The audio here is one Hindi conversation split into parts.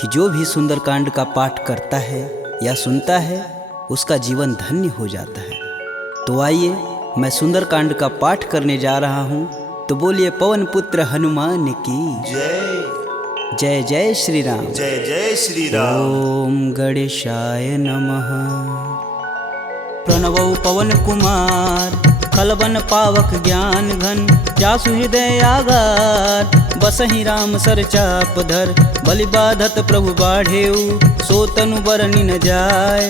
कि जो भी सुंदरकांड का पाठ करता है या सुनता है उसका जीवन धन्य हो जाता है। तो आइए मैं सुंदरकांड का पाठ करने जा रहा हूँ, तो बोलिए पवन पुत्र हनुमान की जय जय। जय श्री राम। जय जय श्री राम। ओम गणेशाय नमः। प्रणवौ पवन कुमार खलबन पावक ज्ञान घन, जासु हृदय आगार बसहि राम सर चाप धर। बलि बाधत प्रभु बाढ़ेऊ, सो तनु बरनि न जाय।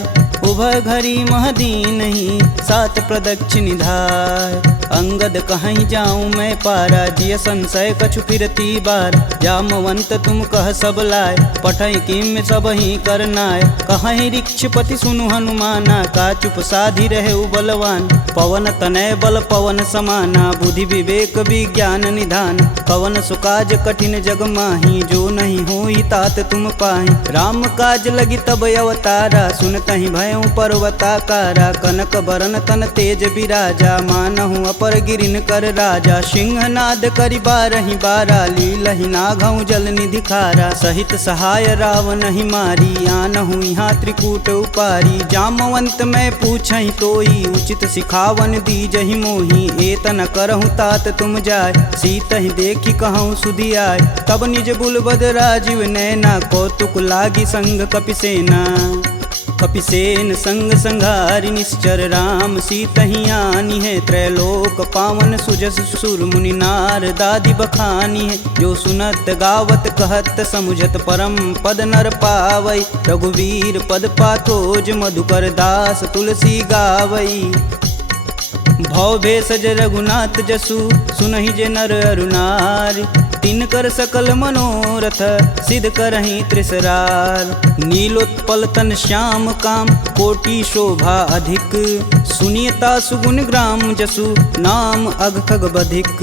उभय घरी महदीन ही, सात प्रदक्षिण निधाय। अंगद कहीं जाऊं मैं पारा, जिय संशय कछु फिरती बार। जामवंत तुम कह सब लाय, पठई किम सब ही करनाय। कहीं ऋक्षपति सुनु हनुमाना, का चुप साधि रहे बलवान। पवन तनय बल पवन समाना, बुद्धि विवेक विज्ञान निधान। पवन सुकाज कठिन जग माही, जो नहीं होई तात तुम पाही। राम काज लगी तब अवतारा, सुनतहि भयउ पर्वताकारा। कनक बरन तन तेज बिराजा, मानहु अपर गिरिन कर राजा। सिंहनाद करि बारहि बारा, लीलहि नाघउ जल निधि खारा। सहित सहाय रावण ही मारी, आनहु यहाँ त्रिकूट उपारी। जामवंत मैं पूछहि तोई, उचित सिखावन दीजहि मोहि। एतन करहु तात तुम जाय, सीतहि देखि कहूँ सुधि आय। तब निज बुलबद राजीव नैना, कौतुक लागी संग कपिसेना। कपिसेन संग संघारि निश्चर, राम सीतहि आनी है। त्रैलोक पावन सुजस सुर मुनि नार दादि बखानी है। जो सुनत गावत कहत समुझत, परम पद नर पावई। रघुवीर पद पाथोज, मधुकर दास तुलसी गावई। भव भेषज रघुनाथ जसु, सुनहि जे नर अरुनार। तिनकर सकल मनोरथ, सिद्ध करहि त्रिसरार। नीलोत्पल तन श्याम काम, कोटि शोभा अधिक। सुनियता सुगुण ग्राम जसु, नाम अघ खग बधिक।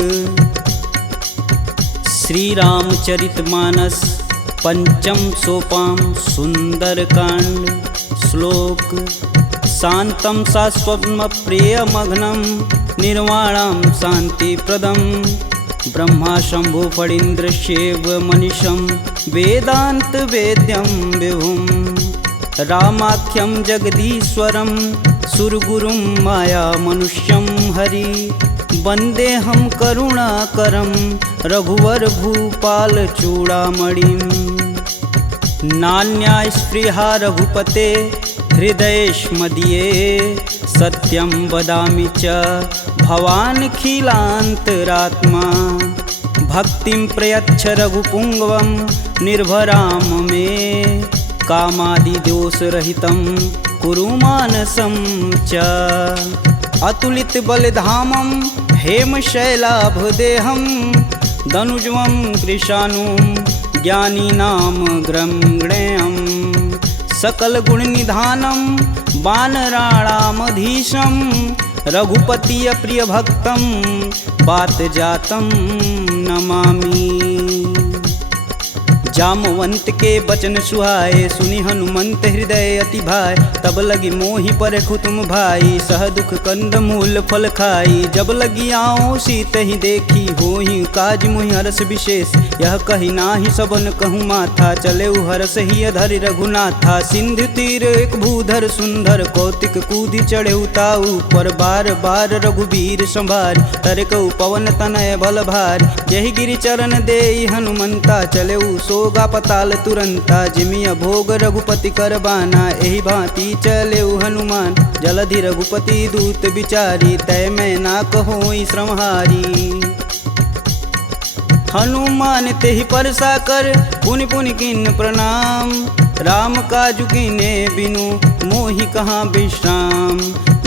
श्री रामचरित मानस पंचम सोपान सुंदरकांड। श्लोक। शांतं शाश्वतं प्रियमघ्नं, निर्वाणं शांतिप्रदं। ब्रह्मा शंभु फणीन्द्रस्यैव मनीषं, वेदांत वेद्यं विभुं। रामाख्यं जगदीश्वरं, सुरगुरुं माया मनुष्यं हरि। वन्देऽहं करुणाकरं, रघुवर भूपाल चूड़ामणिं। नान्या स्पृहा रघुपते, हृदयेष्मदीये। सत्यं वदामि च भवानखिलान्तरात्मा। भक्तिं प्रयच्छ रघुपुङ्गवं, निर्भराम मे। कामादिदोषरहितं कुरु मानसं च। अतुलित बलधामं, हेमशैलाभदेहं। दनुजवं कृशानुं, ज्ञानीनां ग्रंगणेयम्। सकल गुण निधानम, वानराणामधीशं। रघुपति प्रिय भक्तम, बात जातम नमामि। जामवंत के बचन सुहाए, सुनि हनुमंत हृदय अति भाई। तब लगी मोहि परखु तुम भाई, सह दुख कंद मूल फल खाई। जब लगी आओ सीत ही देखी, होहि काज मोहि हरस विशेष। यह कही नाही सबन कहूँ माथा, चले हरस ही धरि रघुनाथा। सिंधु तीर एक भूधर सुंदर, कौतिक कूदि चढ़े ताऊ पर। बार बार रघुबीर संभार, तरकऊ पवन तनय बल भार। जहि गिरि चरण देई हनुमंता, चले सोगा पताल तुरंता। जिमिय भोग रघुपति करबाना, एहि भांति चलेउ हनुमान। जलधि रघुपति दूत बिचारी, तय मैं ना कहोई श्रमहारी। हनुमान तेहि परसा कर, पुनि पुनि किन्न प्रणाम। राम काजु कीन्हे बिनु, मोहि कहाँ विश्राम।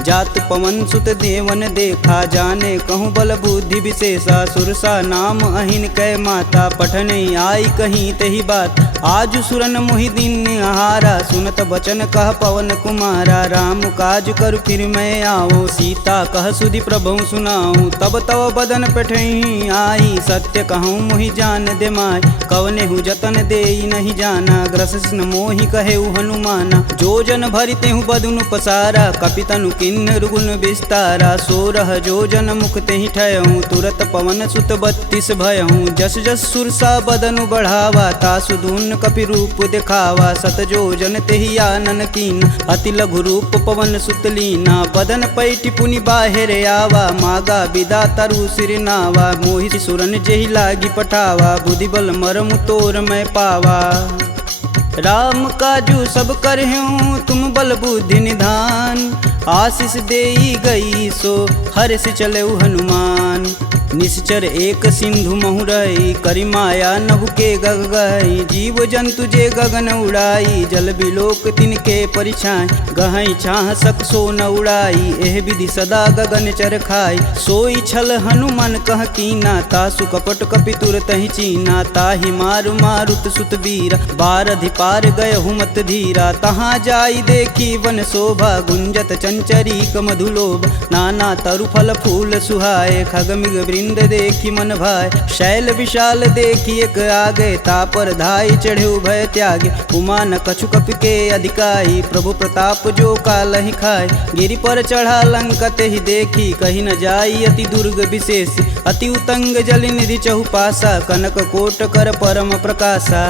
जात पवन सुत देवन देखा, जाने कहूँ बल बुद्धि विशेषा। सुरसा नाम अहिन कै माता, पठने आई कहीं तेहि बात। आज सुरन मोहि दिन आहारा, सुनत बचन कह पवन कुमारा। राम काज कर फिर मैं आओ, सीता कह सुधि प्रभु सुनाऊं। तब तव बदन पठही आई, सत्य कहूँ मोहि जान दे माय। कवनेहु जतन देई नहीं जाना, ग्रसिन मोहि कहेउ हनुमाना। जो जन भरितेहु बदनु पसारा, कपितनु किन किन्नर गुण विस्तारा 16 जोजन मुख तेहि ठयहूँ तुरत पवन सुत 32 भयहूँ जस जस सुरसा बदनु बढ़ावा तासु दून कपि रूप दिखावा 7 जोजन तेहि आनन कीन अति लघु रूप पवन सुत लीना बदन पैठि पुनि बाहिर आवा मागा बिदा तरु सिर नावा मोहि सुरन जेहि लागी पठावा बुद्धि बल मरमु तोर मैं पावा राम काजू सब करहूँ तुम बल बुद्धि निधान आशीष देई गई सो हर से चलेउ हनुमान निश्चर एक सिंधु महुरई करि माया नभु के गग गई जीव जंतु जे गगन उड़ाई जल बिलोक तिनके परिछाई गहई छाह सक सो न उड़ाई एह विधि सदा गगन चर खाई सोई छल हनुमान कह कीना तासु कपट कपि तुरत ही चीना ताहि मारु मारुत सुत वीर बारधि पार गय हुमत धीरा तहाँ जाई देखी वन शोभा गुंजत चंचरीक मधुलोभ नाना तरु फल फूल सुहाए खग मृग वृंद देखी मन भाय शैल विशाल देखी एक आगे तापर धाई चढ़े भय त्यागे उमा न कछु कपि के अधिकाई प्रभु प्रताप जो कालहि खाय गिरि पर चढ़ा लंकत ही देखी कहीं न जाई अति दुर्ग विशेष अति उतंग जल निधि चहुपासा कनक कोट कर परम प्रकाशा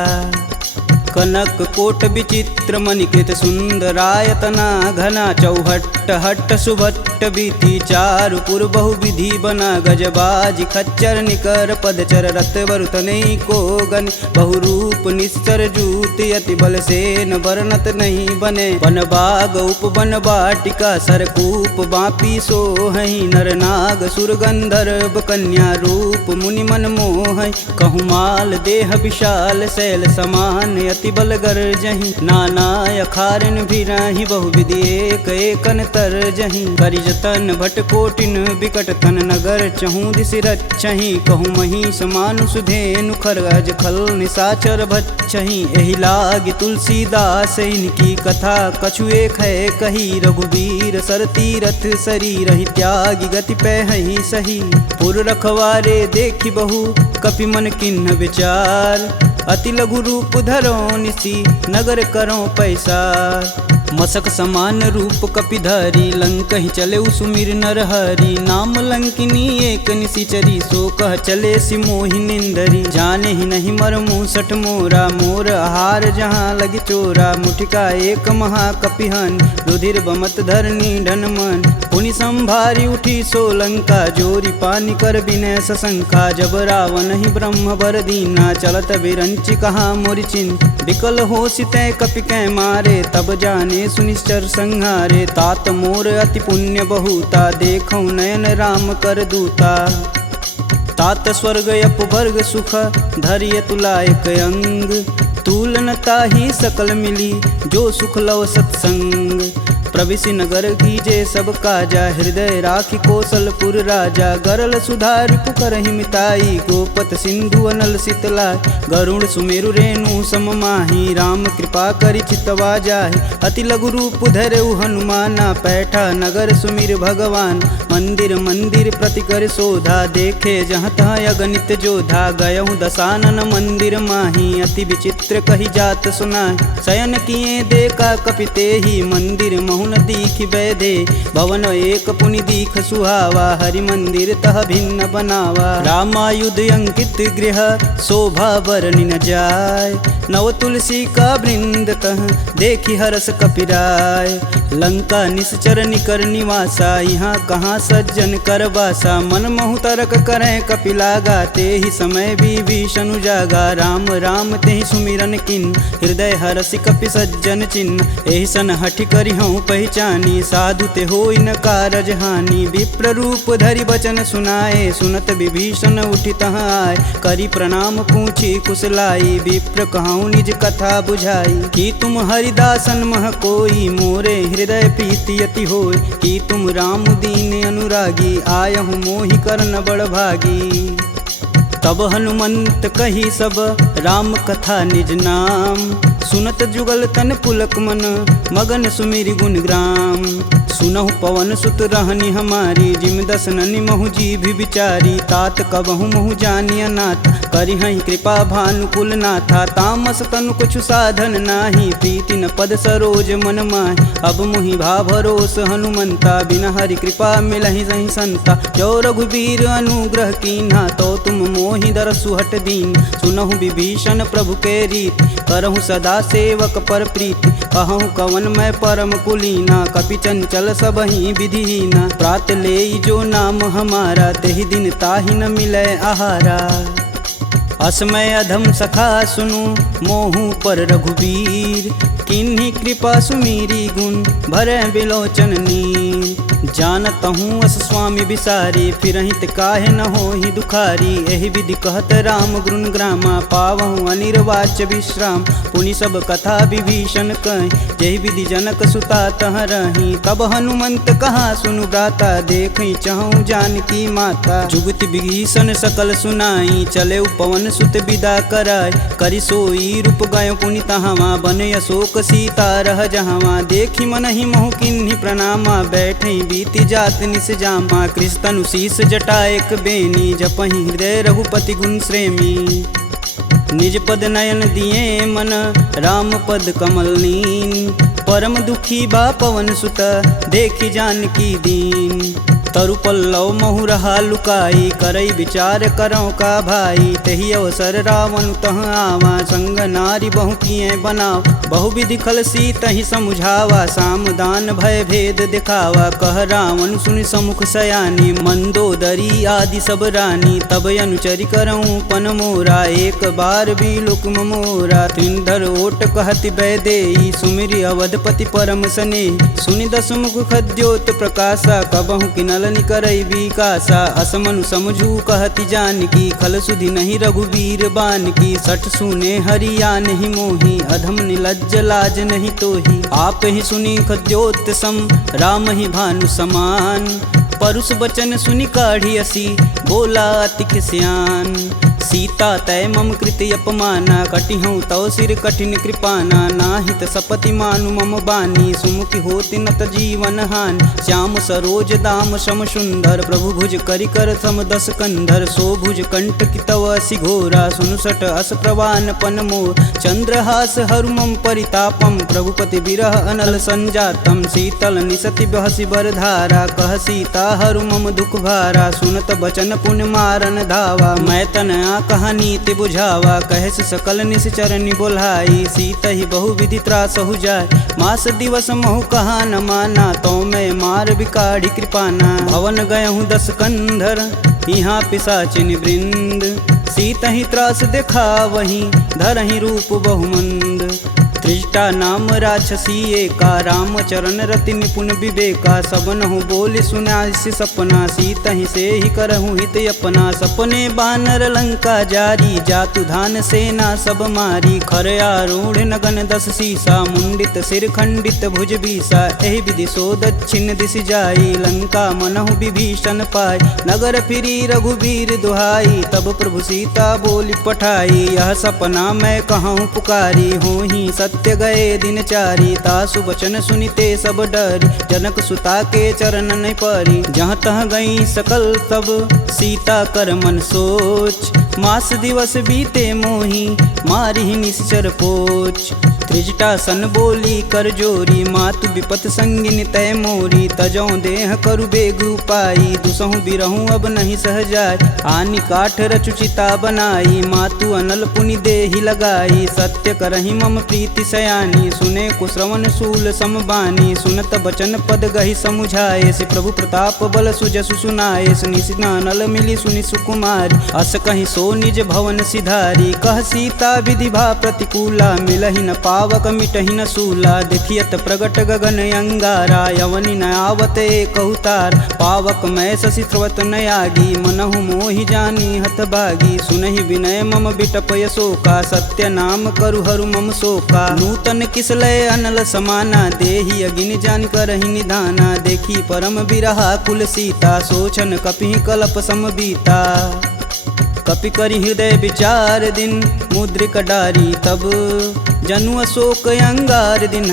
कनक कोट विचित्र मणिकृत सुंदरायतना घना चौहट्ट हट्ट सुभट्ट बीती चारु पुर बहु विधि बना गजबाज खच्चर निकर पदचर रत वरुतने को गन बहुरूप निस्तर जूत अति बल से न वर्णत नहीं बने वन बाग उपवन बाटिका सरकूप बापी सोहई नर नाग सुर गंधर्व कन्या रूप मुनि मन मोह कहु माल देह विशाल शैल समान अति बल गर्जहि नाना अखारन भिराहि बहु विधि एक एकन तरजहि करि जतन भट कोटिन विकट तन नगर चहु दिसि रक्षहि कहु महिष मानुष धेनु खरगज खल निशाचर भक्षहि एहि लागी तुलसीदास इनकी कथा कछु एक है कही रघुवीर सर तीरथ शरीर ही त्यागी गति पैहि सही पुर रखवारे देखी बहु कपि मन किन्ह विचार अति लघु रूप धरो निसी नगर करो पैसार मसक समान रूप कपिधरी लंक ही चले सुमिर नर हरि नाम लंकिनी एक निशिचरी सो कह चले सि मोहि निंदरी जाने ही नहीं मर मूसठ मोरा मोर आहार जहाँ लगी चोरा मुठिका एक महाकपिहन रुधिर बमत धरनी ढनमन पुनि संभारी उठी सो लंका जोरी पानी कर विनय सशंका जब रावण ही ब्रह्म बर दीना चलत बिरंचि कहा मोरि चिन्ह विकल हो सितै कपि कै मारे तब जाने सुनिश्चर संहारे तात मोर अति पुण्य बहुता देखौ नयन राम कर दूता तात स्वर्ग अपवर्ग सुख धैर्य तुलायक अंग तुलनता ही सकल मिली जो सुख लव सत्संग प्रविशि नगर कीजे सब काजा हृदय राखी कौशलपुर राजा गरल सुधार पुकरहि मिताई गोपत सिंधु अनल शीतला गरुण सुमेरु रेणु सम माही राम कृपा करि चितवा जाहि अति लघु रूप धरऊ हनुमाना पैठा नगर सुमिर भगवान मंदिर मंदिर प्रति कर शोधा देखे जहाँ तहाँ अगणित जोधा गयहु दशानन मंदिर माही अति विचित्र कही जात सुनाहि शयन किए देखा कपिते ही मंदिर महुन दीख वैदे भवन एक पुनि दीख सुहावा हरि मंदिर तह भिन्न बनावा रामायुध अंकित गृह शोभा बरनि न जाय नव तुलसी का वृंद तह देखी हरस कपिराय लंका निश्चर निकर निवासा यहाँ कहाँ सज्जन कर बासा मन महु तरक करें कपिलागा ते ही समय विभीषण जागा राम राम ते ही सुमिरन किन हृदय हरसि कपि सज्जन चिन्ह एहि सन हठि करि हूँ पहचानी साधु ते होई न कारज हानि विप्र रूप धरि बचन सुनाए सुनत विभीषण उठि तहाँ आए करि प्रणाम पूछी कुशलाई विप्र कहूँ निज कथा बुझाई कि तुम हरिदासन मह कोई मोरे हृदय प्रीति अति होय कि तुम राम दीन अनुरागी आयहु मोहि करन बड़ भागी तब हनुमंत कही सब राम कथा निज नाम, सुनत जुगल तन पुलक मन मगन सुमिरि गुण ग्राम। सुनहु पवन सुत रहनी हमारी, जिम दस ननि महु जी भी विचारी। तात कबहु महु जानिय नाथ, करिहहि कृपा भानुकुल नाथा। तामस तनु कुछ साधन नाही, प्रीति न पद सरोज मन माहि। अब मुहि भा भरोस हनुमंता, बिना हरि कृपा मिलहि सहि संता। जो रघुबीर अनुग्रह कीन्हा, तो तुम मोहि दरसु हट दीन। सुनहु विभीषण प्रभु के रीति, करहु सदा सेवक पर प्रीति। कहूँ कवन मैं परम कुलीना, कपि चंचल सबहि विधिहीना। प्रात लेई जो नाम हमारा, तेहि दिन ताहि न मिलै आहारा। असमय अधम सखा सुनु, मोहु पर रघुबीर। किन्हीं कृपा सुमीरी गुण, भरै बिलोचन नीर। जानतहूँ अस स्वामी बिसारी, फिरहित काहे न होहि दुखारी। एहि विधि कहत राम गुण ग्रामा, पावहु अनिर्वाच्य विश्राम। पुनि सब कथा विभीषण कहि, जेहि विधि जनक सुता तह रही। तब हनुमंत कहा सुनु भ्राता, देखहि चहु जानकी माता। जुगति विभीषण सकल सुनाई, चले पवन सुत विदा कराय। करि सोई रूप गयो पुनि तहावा, बन अशोक सीता रह जहावा। देखि मनहि मोहु किन्हीं प्रणामा, बैठे बीति जात निस जामा। कृष्ण शीस जटा एक बेनी, जपहि हृदय रघुपति गुण श्रेमी। निज पद नयन दिए मन, राम पद कमल नीन। परम दुखी बा पवन सुत, देखि जानकी दीन। तरु पल्लव महु रहा लुकाई, करई विचार करौ का भाई। तही अवसर रावण तह आवा, संग नारी बहु किए बनाव। बहु विधि खलसी तहि समुझावा, साम दान भय भेद दिखावा। कह रावण सुनि समुख सयानी, मंदोदरी आदि सब रानी। तब अनुचरि करऊँ पन मोरा, एक बार भी लुक्म मोरा। त्रिंधर ओट कहति बैदेई, सुमिरि अवधपति परम स्नेही। सुनि दस मुख खद्योत प्रकाशा, कबहु किनल करई विकासा। असमनु समझू कहति जानकी, खल सुधि नहीं रघुवीर बानकी। सठ सुने हरिया नहीं मोही, अधम निलज्ज लाज नहीं तोही। आप ही सुनी खद्योत सम, राम ही भानु समान। परुष बचन सुनि काढ़ी असी, बोला अति खिसियान। सीता तय मम कृति अपमाना, कटिहूँ तव सिर कठिन कृपाना। नाहित सपति मानु मम बानी, सुमुखी होति नत जीवन हानि। श्याम सरोज दाम सम सुंदर, प्रभु भुज करि कर सम दस कंधर। सो भुज कंठ की तव असि घोरा, सुनुसट अस प्रवान पन मोर। चंद्रहास हरु मम परितापम, प्रभुपति बिरह अनल संजातम। शीतल निसति बहसि बरधारा, कह सीता हरु मम दुख भारा। सुनत बचन पुन मारन धावा, मैं तन कहानी ते बुझावा। कहस सकल निश्चरनि बोलाई, सीत ही बहु विधि त्रास हो जाय। मास दिवस महु कहा न माना, तो मैं मार बिकाढ़ी कृपाना। भवन गयहूँ दस कंधर, यहाँ पिशाचिन वृंद। सीत ही त्रास देखा वहीं, धरहि रूप बहुमंद। त्रिजटा नाम राक्षसी एका, राम चरण रति निपुण विवेका। सबनहु बोल सुनासि सपना, सीत ही से ही करहु हित अपना। सपने बानर लंका जारी, जातु धान सेना सब मारी। खर आरूढ़ नगन दस सीसा, मुंडित सिर खंडित भुज बीसा। एहि विधि सो दक्षिण दिशि जाई, लंका मनहु विभीषण पाई। नगर फिरी रघुबीर दुहाई, तब प्रभु सीता बोली पठाई। यह सपना मैं कहूँ पुकारी, होहि सत्य गए दिन चारी। तासु बचन सुनिते सब डरी, जनक सुता के चरण न परी। जहाँ तह गई सकल तब, सीता कर मन सोच। मास दिवस बीते मोही, मारी निश्चर पोच। त्रिजटा सन बोली कर जोरी, मातु विपत संगिन तय मोरी। तजौ देह करु बेग उपाई, दुसहु बिरहूँ अब नहीं सह जाय। आनि काठ रचुचिता बनाई, मातु अनल पुनि देहि लगाई। सत्य करहि मम प्रीति सयानी, सुने कुश्रवण शूल समबानी। सुनत बचन पद गहि समुझाए, से प्रभु प्रताप बल सुजसु सुनाए। निशिनानल मिली सुनि सुकुमारी, अस कहि सो निज भवन सिधारी। कह सीता विधि भा प्रतिकूला, मिलहि न पावक मिटहि न सूला। देखियत प्रगट गगन अंगारा, यवनि न आवत एक अवतार। पावक मैं शशि स्रवत न आगी, मनहु मोहि जानी हत भागी। सुनहि विनय मम बिटप यशोका, सत्य नाम करु हरु मम शोका। नूतन किसलय अनल समाना, देहि अगिन जान करहि निधाना। देखी परम बिरहा कुल सीता, सोचन कपि कलप सम बीता। कपि करि हृदय विचार दिन मुद्रिका डारी तब जनु अशोक अंगार दिन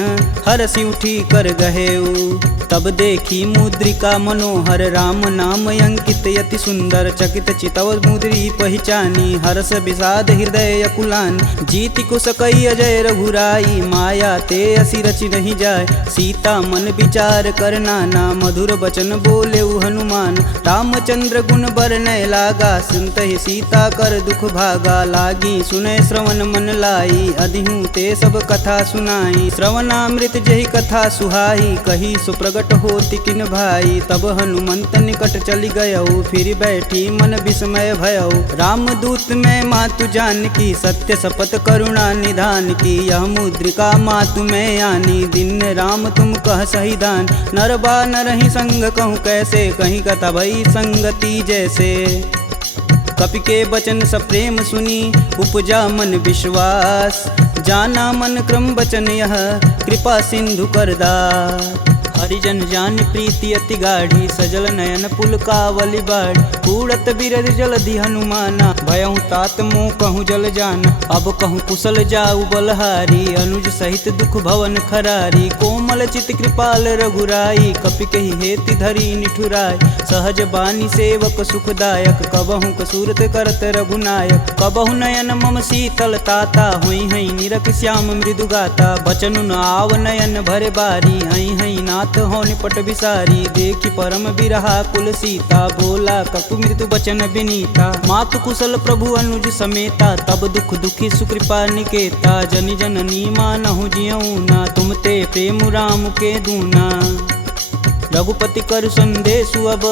हरसि उठी कर गहेऊ तब देखी मुद्रिका मनोहर राम नाम अंकित यति सुंदर चकित चितव मुद्री पहचानी हरस विषाद हृदय अकुलान जीति को सकई अजय रघुराई माया ते असी रचि नहीं जाय सीता मन विचार कर नाना मधुर बचन बोले हनुमान रामचंद्र गुण बरनय लागा सुनत ही सीता कर दुख भागा लागी सुनय श्रवण मन लाई अधिहूँ ते सब कथा सुनाई श्रवणामृत जही कथा सुहाई कही सुप्रगट होती किन भाई तब हनुमंत निकट चली गयऊ फिर बैठी मन विस्मय भयऊ रामदूत में मातु जानकी सत्य शपथ करुणा निधान की यह मुद्रिका मातु में आनी दिन राम तुम कह सही दान नरबा नरहि संग कहूँ कैसे कहीं कथा भई संगति जैसे कपि के वचन सप्रेम सुनी उपजा मन विश्वास जाना मन क्रम वचन यह कृपा सिंधु करदार हरिजन जान प्रीति अति गाढ़ी सजल नयन पुल कावली बाढ़ कूड़त बिरद जलधि हनुमाना भयहु तात मोह कहूँ जल जान अब कहूँ कुशल जाऊ बलहारी अनुज सहित दुख भवन खरारी कोमल चित कृपाल रघुराई कपि कहि हेति धरी निठुराय सहज बानी सेवक सुखदायक कबहु कसूरत करत रघुनायक कबहु नयन मम शीतल ताता हुई हई निरख श्याम मृदु गाता बचनु न आव नयन भरे बारी हई हई नाथ हो निपट बिसारी देखी परम बिरहा कुल सीता बोला कपु मृदु बचन विनीता मातु कुशल प्रभु अनुज समेता तब दुख दुखी सुकृपा निकेता जनि जननी मानहु जियऊ ना तुम ते प्रेम राम के दूना रघुपति कर संदेशु अब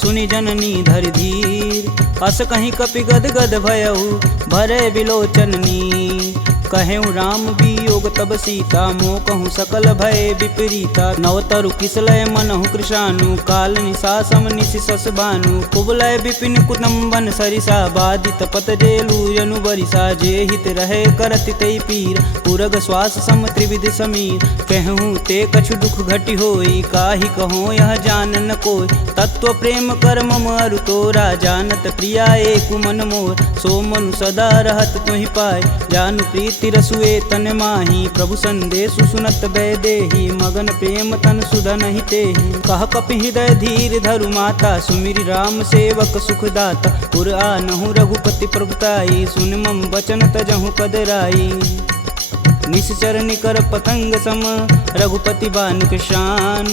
सुनि जननी धरि धीर अस कहीं कपि गद गद भयऊ भरे बिलोचननी कहेऊ राम वियोग तब सीता मोह कहूँ सकल भय विपरीता नवतरु किसलय मनहु कृशानु काल निशा सम निशि सस भानु कुबलय विपिन कुटुम्बन सरिसा बाधित पत जेलू जनु बरिसा जे हित रहे करति तई पीर पुरग श्वास सम त्रिविध समीर कहूँ ते कछु दुख घटि होई काहि कहो यह जान न कोय तत्व प्रेम कर मम अरु तोरा जानत प्रिया एक मन मोर सो मनु सदा रहत तुहि पाय जानु प्रीत तिरसुए तन माही प्रभु संदेशु सुनत बैदेही मगन प्रेम तन सुधन ही तेहि कह कपि हृदय धीर धरु माता सुमिरि राम सेवक सुखदाता पुर आनहु रघुपति प्रभुताई सुन मम वचन तजहु कदराई निश्चर निकर पतंग सम रघुपति बान कृशान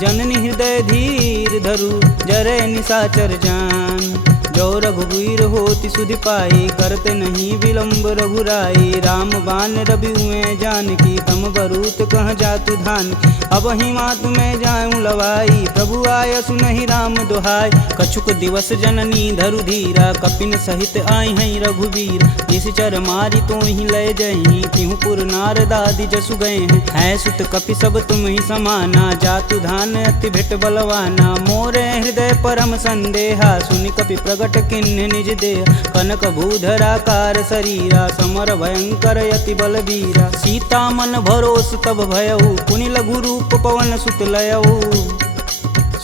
जननी हृदय धीर धरु जरे निशाचर जान जो रघुवीर होति सुधि पाई करते नहीं विलंब रघुराई राम बान रवि हुए जानकी तम बरूत कह जातु धान अब ही मातु में जाऊं लवाई प्रभु आय सुनहि राम दुहाई कछुक दिवस जननी धरु धीरा कपिन सहित आई हैं रघुवीर निश्चर मारी तो ही लय जही तिहु पुर नारदादि जसु गए हैं सुत कपि सब तुम ही समाना जातु धान अति भेट बलवाना मोरे हृदय परम संदेहा सुनि कपि प्रगट किन्ह निज देह कनक भूधराकार शरीरा समर भयंकर यति बलबीरा सीता मन भरोस तब भयऊ पुनि लघु रूप पवन सुत लयऊ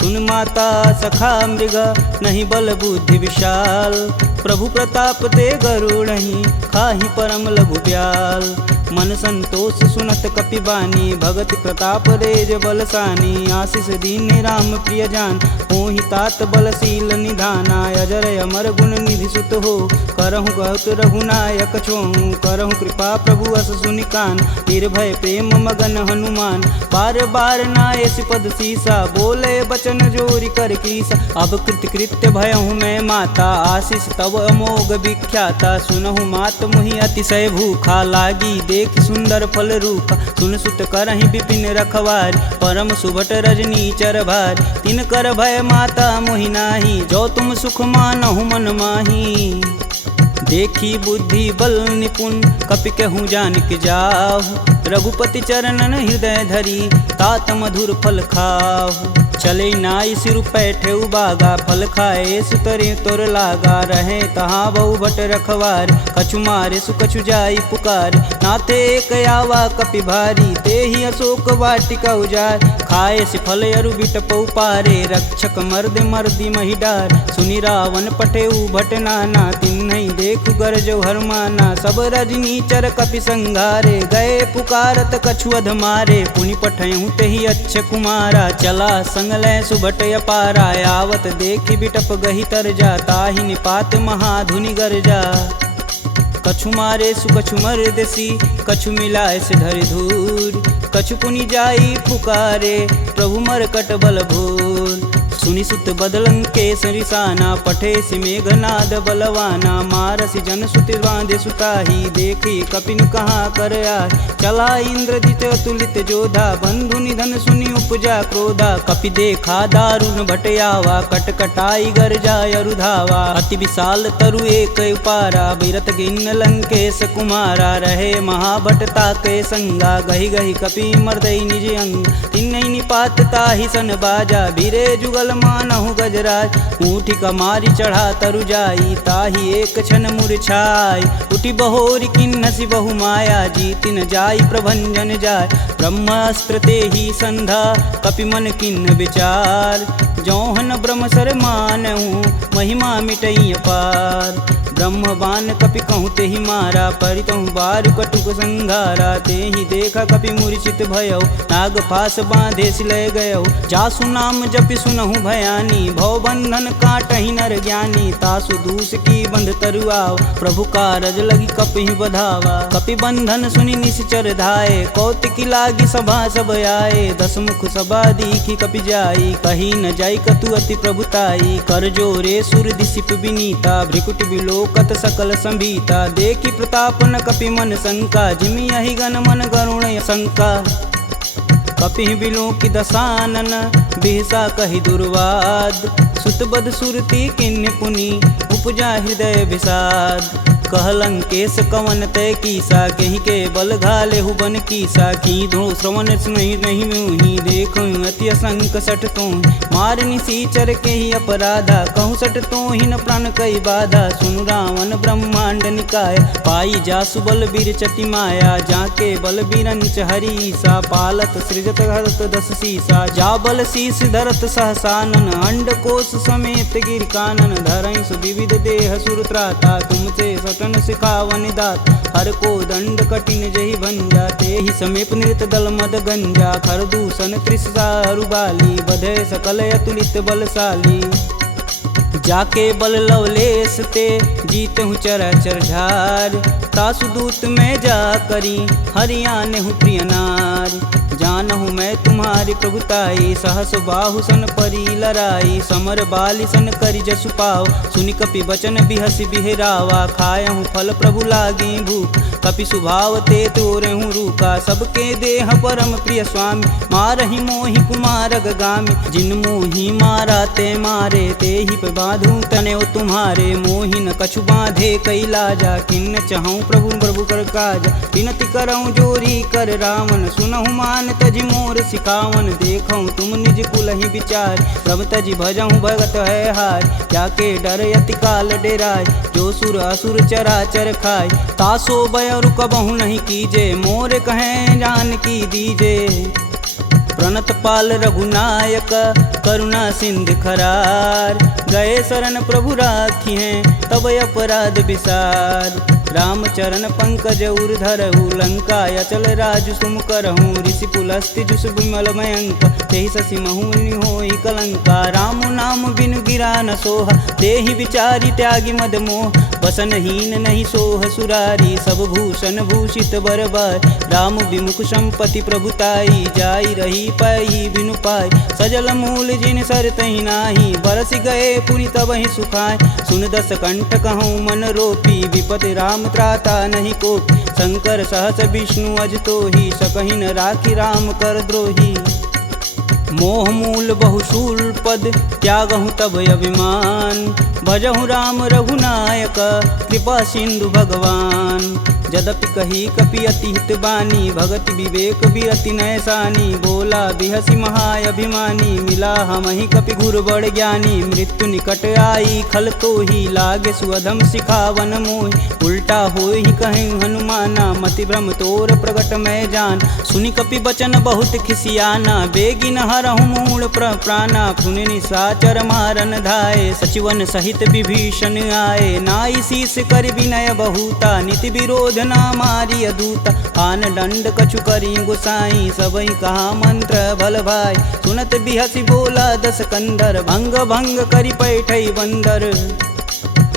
सुन माता सखा मृग नहीं बल बुद्धि विशाल प्रभु प्रताप ते गरुड़हि खाहि परम लघु ब्याल मन संतोष सुनत कपि बानी भगति प्रताप रेज बलसानी आशीष दीन राम प्रिय जान होहि तात बलशील निधाना अजर अमर गुण निधि सुत हो करहु कहत रघुनायक छोहु करहु कृपा प्रभु अस सुनिकान निर्भय प्रेम मगन हनुमान बार बार नाय पद सीसा बोले बचन जोरी कर कीसा अब कृत कृत्य भयहु मैं माता आशीष तव अमोघ विख्याता सुनहु मात मुहि अतिशय भूखा लागी देख सुंदर फल रूप सुन सुत करहि विपिन रखवार परम सुभट रजनी चर भार तिन कर भय माता मोहि नाही जो तुम सुख मानहु मन माही देखी बुद्धि बल निपुण कपि कहूँ जानिक जाहु रघुपति चरणन हृदय धरी तात मधुर फल खाहु चले नाई सिर पैठे उबागा फल खाए सुतरे तोर लागा रहे तहाँ बहु भट रखवार कछु मारे सुकछु जाई पुकार नाते एक आवा कपि भारी ते ही अशोक वाटिका उजार खाए से फल अरु बिटप पारे रक्षक मर्द मर्दी महिडार सुनि रावण पटे भट नाना तिन्हि देख गरजो हरमाना। सब रजनी चर कपि संघारे, गए पुकारत कछु अधमारे। पुनि पठयहु तेहि अच्छ कुमारा, चला संग लय सुभट अपारा। आवत देखि बिटप गही तरजा, ताहि निपात महाधुनि गरजा। कछु मारे सु कछु मर्दसी, कछु मिलाए से धरि धूर। कछु पुनि जाई पुकारे, प्रभु मरकट बल भूर। सुनि सुत बदलंके सरिसाना, पठे सि मेघनाद बलवाना। मारसि जन सुत बांधे सुताही, देखी कपिन कहाँ कर आए। चला इंद्रजित अतुलित जोधा, बंधु निधन सुनि उपजा क्रोधा। कपि देखा दारुण भटयावा, कटकटाई गरजाय अरुधावा। अति विशाल तरु एक उपारा, बिरत गिन्न लंकेश कुमारा। रहे महाभटता के संगा, गही गही कपि मर्दई निज अंग। तिन्नई निपात ताहि सन बाजा, बीरे जुगल मानहु गजराज। ऊँटी कमारी चढ़ा तरु जाई, ताहि एक क्षण मूर्छाई। उठी बहोरी किन्नसी बहु माया, जीतिन जाई प्रभंजन जाय। ब्रह्मास्त्र तेहि संधा, कपि मन किन्न विचार। जौहन ब्रह्म सर मानहु, महिमा मिटई अपार। ब्रह्म बान कपि कहूँ तेहि मारा, परितहु बारु कटुक संघारा। तेहि देखा कपि मूर्छित भयउ, नाग फास बांधे सिलय गयउ। जासु नाम जपि सुनहु भयानी, भव बंधन काटहि नर ज्ञानी। तासु दूस की बंध तरुआव, प्रभु कारज लगी कपिहि बधावा। कपि बंधन सुनि निश्चर धाये, कौतिकी लागी सभा सब आए। दस मुख सभा दीखी कपि जाई, कही न जाई कतु अति प्रभुताई। कर जोरे सुर दिसिप विनीता, भ्रिकुट बिलोकत सकल संभीता। देखी प्रताप न कपि मन शंका, जिमि यही गण मन गरुण शंका। कपि बिलोकि दसानन, बिहसा कहि दुर्वाद। सुतबद सुरती किन्य पुनि, उपजा हृदय विषाद। कहलंकेश कवन तय कीसा, कहीं के बल घालेहु बन कीसा। की धो श्रवण नहीं मुहि, देखूं अति असंक सठ तो। मार निसीचर के ही अपराधा, कहूँ सठ तो ही न प्राण कई बाधा। सुनु रावण ब्रह्मांड निकाय, पाई जासु बल बीर चति माया। जाके बल बीरंच हरीसा, पालत सृजत हरत दस सीसा। जा बल शीस धरत सहसानन, अंड कोश समेत गिर कानन। धरई सुविविध देह सुर त्राता, तुमसे सटन सिखावन दात। हर को दंड कठिन जहि भंजा, तेहि समीप नृत दल मद गंजा। खरदूषण त्रिषा अरुबाली, बधे सकल अतुलित बलशाली। जाके बल लवलेश ते, जीतहु चराचर झार। तासु दूत में जा करी, हरियाणहु प्रिय नार। जानहु मैं तुम्हारी प्रभुताई, सहस बाहु सन परी लराई। समर बाली सन करि जसु पाव, सुनि कपि बचन बिहसि बिहरावा। खायहु फल प्रभु लागी भूख, कपि सुभाव ते तोरहु रूखा। सबके देह परम प्रिय स्वामी, मारहि मोहि कुमार गामी। जिन मोहि मारा ते मारे, तेहि पे बांधु तनेउ तुम्हारे। मोहि न कछु बांधे कई लाजा, किन्न चहऊँ प्रभु प्रभु कर काज। विनति करऊँ जोरी कर रावण, सुनहु मान तजि मोर सिखावन। देखऊँ तुम निज कुलहि विचार, प्रभ तजि भजऊँ भगत है हार। जाके डर अति काल डेराय, जो सुर असुर चराचर खाय। तासो बयरु कबहु नहीं कीजे, मोर कहें जान की दीजे। प्रणत पाल रघुनायक, करुणा सिंध खरार। गए शरण प्रभु राखी हैं, तब अपराध विसार। राम चरण पंकज उर धरहु, लंका अचल राजु सुम करहूँ। ऋषि पुलस्ति जुस विमल मयंक, तेहि शशि महुनि होई कलंका। राम नाम बिनु गिरा न सोहा, देहि विचारी त्यागी मद मोह। बसनहीन नहीं सोह सुरारी, सब भूषण भूषित बरबार। राम विमुख संपत्ति प्रभुताई, जाई रही पाई बिनु पाई। सजल मूल जिन सर तहि नाही, बरस गए पुनि तबहि सुखाय। सुन दस कंठ कहूँ मन रोपी, विपति राम त्राता नहीं कोपी। शंकर सहस विष्णु अज तोहि, सकहि न राखी राम कर द्रोही। मोह मूल बहुशूल पद, त्यागहु तब अभिमान। भजहु राम रघुनायक, कृपा सिंधु भगवान। जदपि कही कपि अति हित बानी, भगति विवेक बिरति नैसानी। बोला बिहसी महाअभिमानी, मिला हमहि कपि गुरु बड़ ज्ञानी। मृत्यु निकट आई खल तो ही, लागे सुअधम सिखावन मोहि। उल्टा होई कहीं हनुमाना, मति भ्रम तोर प्रगट मैं जान। सुनि कपि बचन बहुत खिसियाना, बेगिन हरहु मूल प्राणा। पुनि निशाचर मारन धाये, सचिवन सहित विभीषण आए। नाई शीस कर विनय बहुता, नीति विरोध ना मारी अदूता। आन दंड कछु करी गुसाई, सबई कहा मंत्र भल भाई। सुनत बिहसी बोला दस कंदर, भंग भंग करि पैठई बंदर।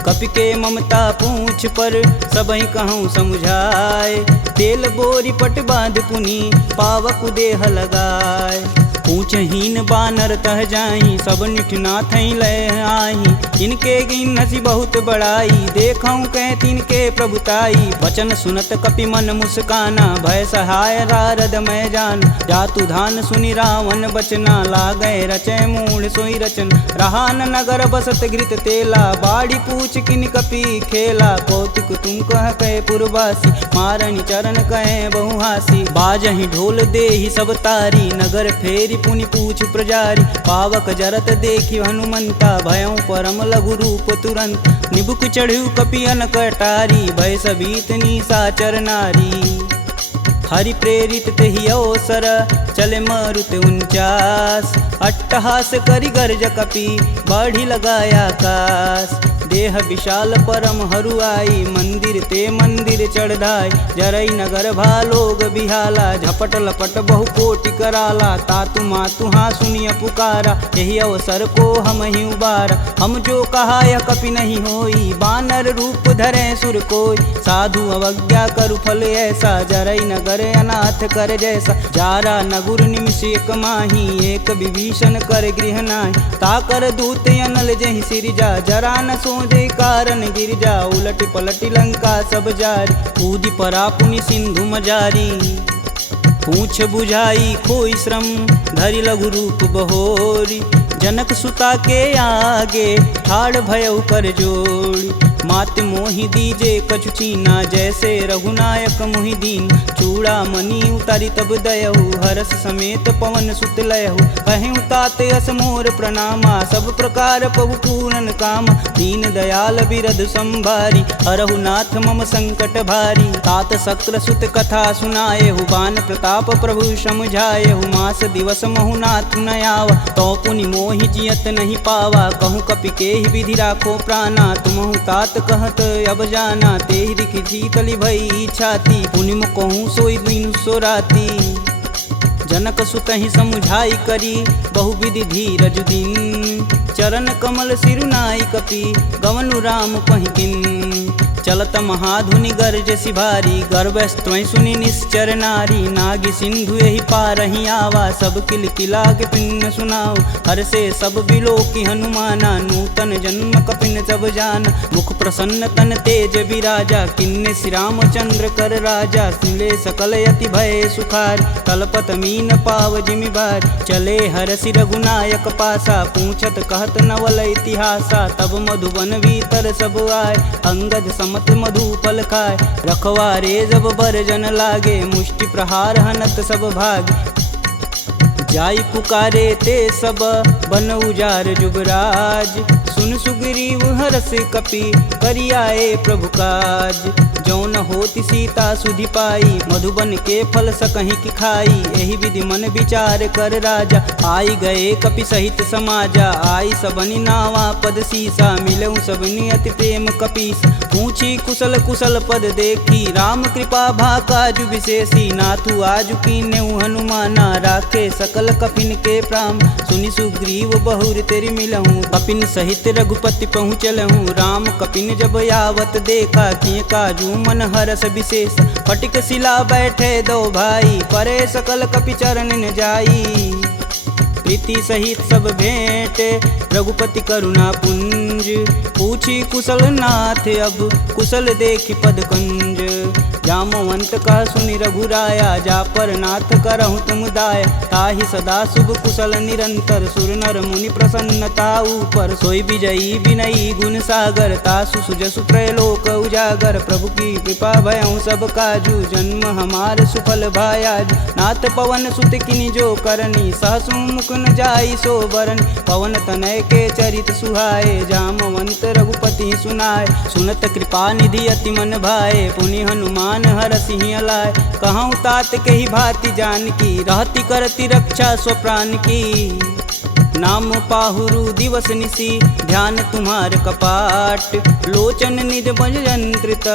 कपि के ममता पूछ पर, सबई कहूँ समुझाए। तेल बोरी पट बांध पुनि, पावक देह लगाए। पूछहीन बानर तह जाई, सब निठना थई ले आई। इनके गिन हसी बहुत बड़ाई, देखऊँ कह तिनके प्रभुताई। वचन सुनत कपि मन मुस्काना, भय सहाय नारद मैं जान। जातु धान सुनि रावण बचना, लागय रचय मूल सोई रचन। रहा न नगर बसत घृत तेला, बाड़ी पूछ किन कपि खेला। कौतुक तुम कह कह पुरवासी, मारणी चरण कहे बहुहासी। बाजहि ढोल देहि सब तारी, नगर फेरी पुनि पूछ प्रजारी। पावक जरत देखि हनुमंता, भयं परम लघु रूप तुरंत। निबुक चढ़ु कपि अनक अटारी, भय सबीत निशाचर नारी। हरि प्रेरित तेहि अवसर, चले मरुत 49। अट्टहास करि गर्ज कपि, बाढ़ी लगाया आकाश। देह विशाल परम हरुआई, मंदिर ते मंदिर चढ़ाई। जरई नगर भालोग बिहाला, झपट लपट बहु कोटि कराला। तातु मातु हाँ सुनिय पुकारा, यही अवसर को हम ही उबारा। हम जो कहा यह कपि नहीं होई, बानर रूप धरे सुर कोई। साधु अवज्ञा करु फल ऐसा, जरई नगर अनाथ कर जैसा। जारा नगुर निमिष एक माही, एक विभीषण कर गृह नाही। ताकर दूत अनल जहि सिरजा, जरा न सोजे कारण गिरजा। उलट पलट लंका सब जारी, कूदि परा पुनि सिंधु मजारी। पूछ बुझाई खोई श्रम, धरि लघु रूप बहोरी। जनक सुता के आगे, ठाड़ भयउ कर जोड़ी। मात मोहि दीजे कछु चीना, जैसे रघुनायक मोहि दीन। चूड़ा मणि उतारी तब दयहु, हरस समेत पवन सुत लयहु। कहें तात यस मोर प्रणामा, सब प्रकार प्रभु पूरन काम। दीन दयाल बिरध संभारी, हरहु नाथ मम संकट भारी। तात शक्र सुत कथा सुनाएहु, बान प्रताप प्रभु समुझाएहु। मास दिवस महु नाथ न आवा, तो पुनि मोहि जियत नहीं पावा। कहूँ कपि केहि विधि राखो प्राणा, तुमहु तात कहत अब जाना। तेहि दिखि शीतली भई छाती, पुनि मुख कहूँ सोई दिन सो राती। जनक सुतहि समुझाई करी, बहुविधि धीरज दिन। चरण कमल सिरुनाई कपि, गवनु राम पहिकिन। चलत महाधुनि गर्ज सिभारी, गर्भस्त्वं सुनि निश्चर नारी। नागी सिंधु यही पारहि आवा, सब किल किला के पिन सुनाओ। हर से सब बिलोकी हनुमाना, नूतन जन्म कपिन सब जान। मुख प्रसन्न तन तेज विराजा, किन्ने श्री रामचंद्र कर राजा। सुले सकल यति भय सुखार, कलपत मीन पाव जिमि बार। चले हरसि रघुनायक पासा, पूछत कहत नवल इतिहासा। तब मधुबन भीतर सब आए, अंगद मत मधु फल खाए। रखवारे जब बरजन लागे, मुष्टि प्रहार हनत सब भाग। जाई पुकारे ते सब, बन उजार जुगराज। सुन सुग्रीव हरस कपि, करियाए प्रभु काज। जौन होति सीता सुधि पाई, मधुबन के फल सकहीं की खाई। यही विधि मन विचार कर राजा, आई गए कपि सहित समाजा। आई सबनि नावा पद सीसा, मिलऊँ सबनि अति प्रेम कपीस। पूछी कुशल कुशल पद देखी, राम कृपा भा काजु विशेषी। नाथु आजु कीन्हु हनुमाना, राखे सकल कपिन के प्राम। सुनि सुग्रीव बहुर तेरि मिलहूँ, कपिन सहित रघुपति पहुँचलहूँ। राम कपिन जब यावत देखा, किए काजू मन हरस विशेष। फटिक शिला बैठे दो भाई, परे सकल कपि चरण न जाई। प्रीति सहित सब भेंट, रघुपति करुणा पुंज, पूछी कुशल नाथ अब कुशल देखी पद कंज। जामवंत कह सुनि रघुराया, जा पर नाथ करहु तुम दाया। ताहि सदा शुभ कुशल निरंतर, सुर नर मुनि प्रसन्नता ऊपर। सोई विजयी विनयी गुण सागर, तासु सुजसु त्रैलोक उजागर। प्रभु की कृपा भयउ सब काजू, जन्म हमार सुफल भायाज। नाथ पवन सुत किनि जो करनी, सहसु मुख न जाई सो बरन। पवन तनय के चरित सुहाए, जामवंत रघुपति सुनाए। सुनत कृपा निधि अति मन भाए, पुनि हनुमान हर सिंह लाए। कहूँ तात के ही भांति जानकी, रहती करती रक्षा स्वप्राण की। नाम पाहुरु दिवस निसी, ध्यान तुम्हार कपाट। लोचन निज बज यंत्रित,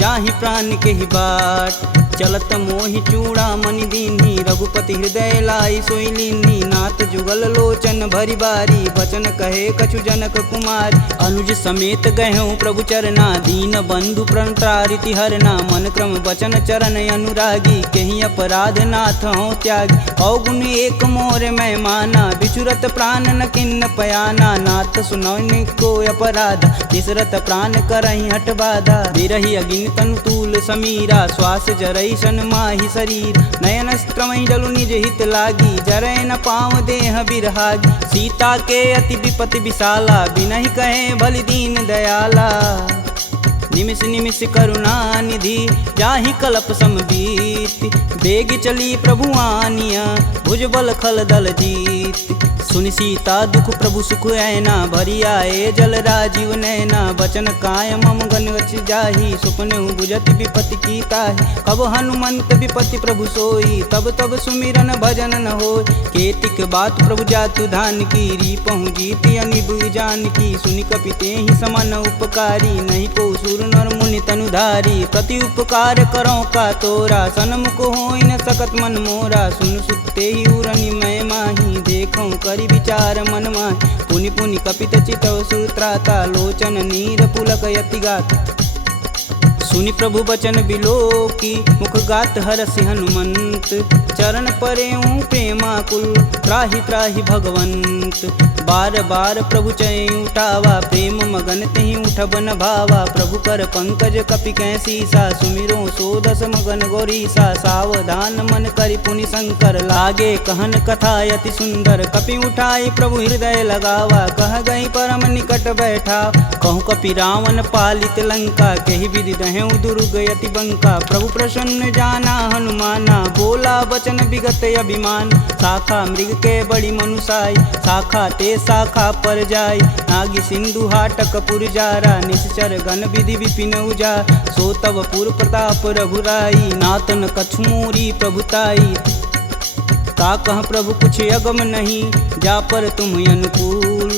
जाहि प्राण के ही बाट। चलत मोहि चूड़ा मणि दीन्ही, रघुपति हृदय लाई सोई लीन्ही। नाथ जुगल लोचन भरी बारी, बचन कहे कछु जनक कुमार। अनुज समेत गहूँ प्रभु चरना, दीन बंधु प्रणतारिति हरना। मन क्रम वचन चरण अनुरागी, कहीं अपराध नाथ हो त्यागी। अवगुण एक मोर मैं माना, बिचुरत प्राण न किन्न पयाना। नाथ सुनौनि को अपराध, तिसरत प्राण करहि हठ बाधा। बिरहि अगिन तनु तूल समीरा, श्वास जरई सन माहि शरीर। नयन स्त्रमहि जलु निज हित लागी, जरै न पाँव देह बिरहागी। सीता के अति विपति विशाला, बिनहि कहे भलि दीन दयाला। निमिष निमिष करुणा निधि, जाहि कलप समबीत। बेग चली प्रभु आनिया, भुजबल खल दल जीत। सुनि सीता दुख प्रभु सुख ऐना, भरी आए जल राजीव नैना। बचन काय मम गन गच जाहि, सुपने बुझत विपति की ताहि। कब हनुमंत विपति प्रभु सोई, तब तब सुमिरन भजन न होय। केतिक बात प्रभु जातु धान की, रीपहु जीति अनिबु जानकी। सुनि कपिते ही समन उपकारी, नहीं को सुर नर मुनि तनुधारी। प्रति उपकार करो का तोरा, सन्मुख होई न सकत मन मोरा। सुन सुते ही उरनि मैं माही, देखऊँ करि विचार मन माहि। पुनि पुनि कपित चितव सुत्राता, लोचन नीर पुलक यति गाता। सुनि प्रभु बचन बिलोकी, मुख गात हरसि हनुमंत। चरण परेऊँ प्रेमाकुल, त्राहि त्राहि भगवंत। बार बार प्रभु चै उठावा, प्रेम मगन तेहि उठब न भावा। प्रभु कर पंकज कपि कै सीसा, सुमिरो सो दस मगन गौरीसा। सावधान मन करि पुनि शंकर, लागे कहन कथा यति सुंदर। कपि उठाई प्रभु हृदय लगावा, कह गई परम निकट बैठा। कहूँ कपि रावण पालित लंका, केहि विधि दहें दुर्ग यति बंका। प्रभु प्रसन्न जाना हनुमाना, बोला वचन विगत अभिमान। शाखा मृग के बड़ी मनुसाई, शाखा ते शाखा पर जाई। नागी सिंधु हाटक पुरजारा, निश्चर गण विधि विपिन उजा। सो तब पुर प्रताप रघुराई, नातन कछु मोरी प्रभुताई। ता कह प्रभु कुछ अगम नहीं, जा पर तुम अनुकूल।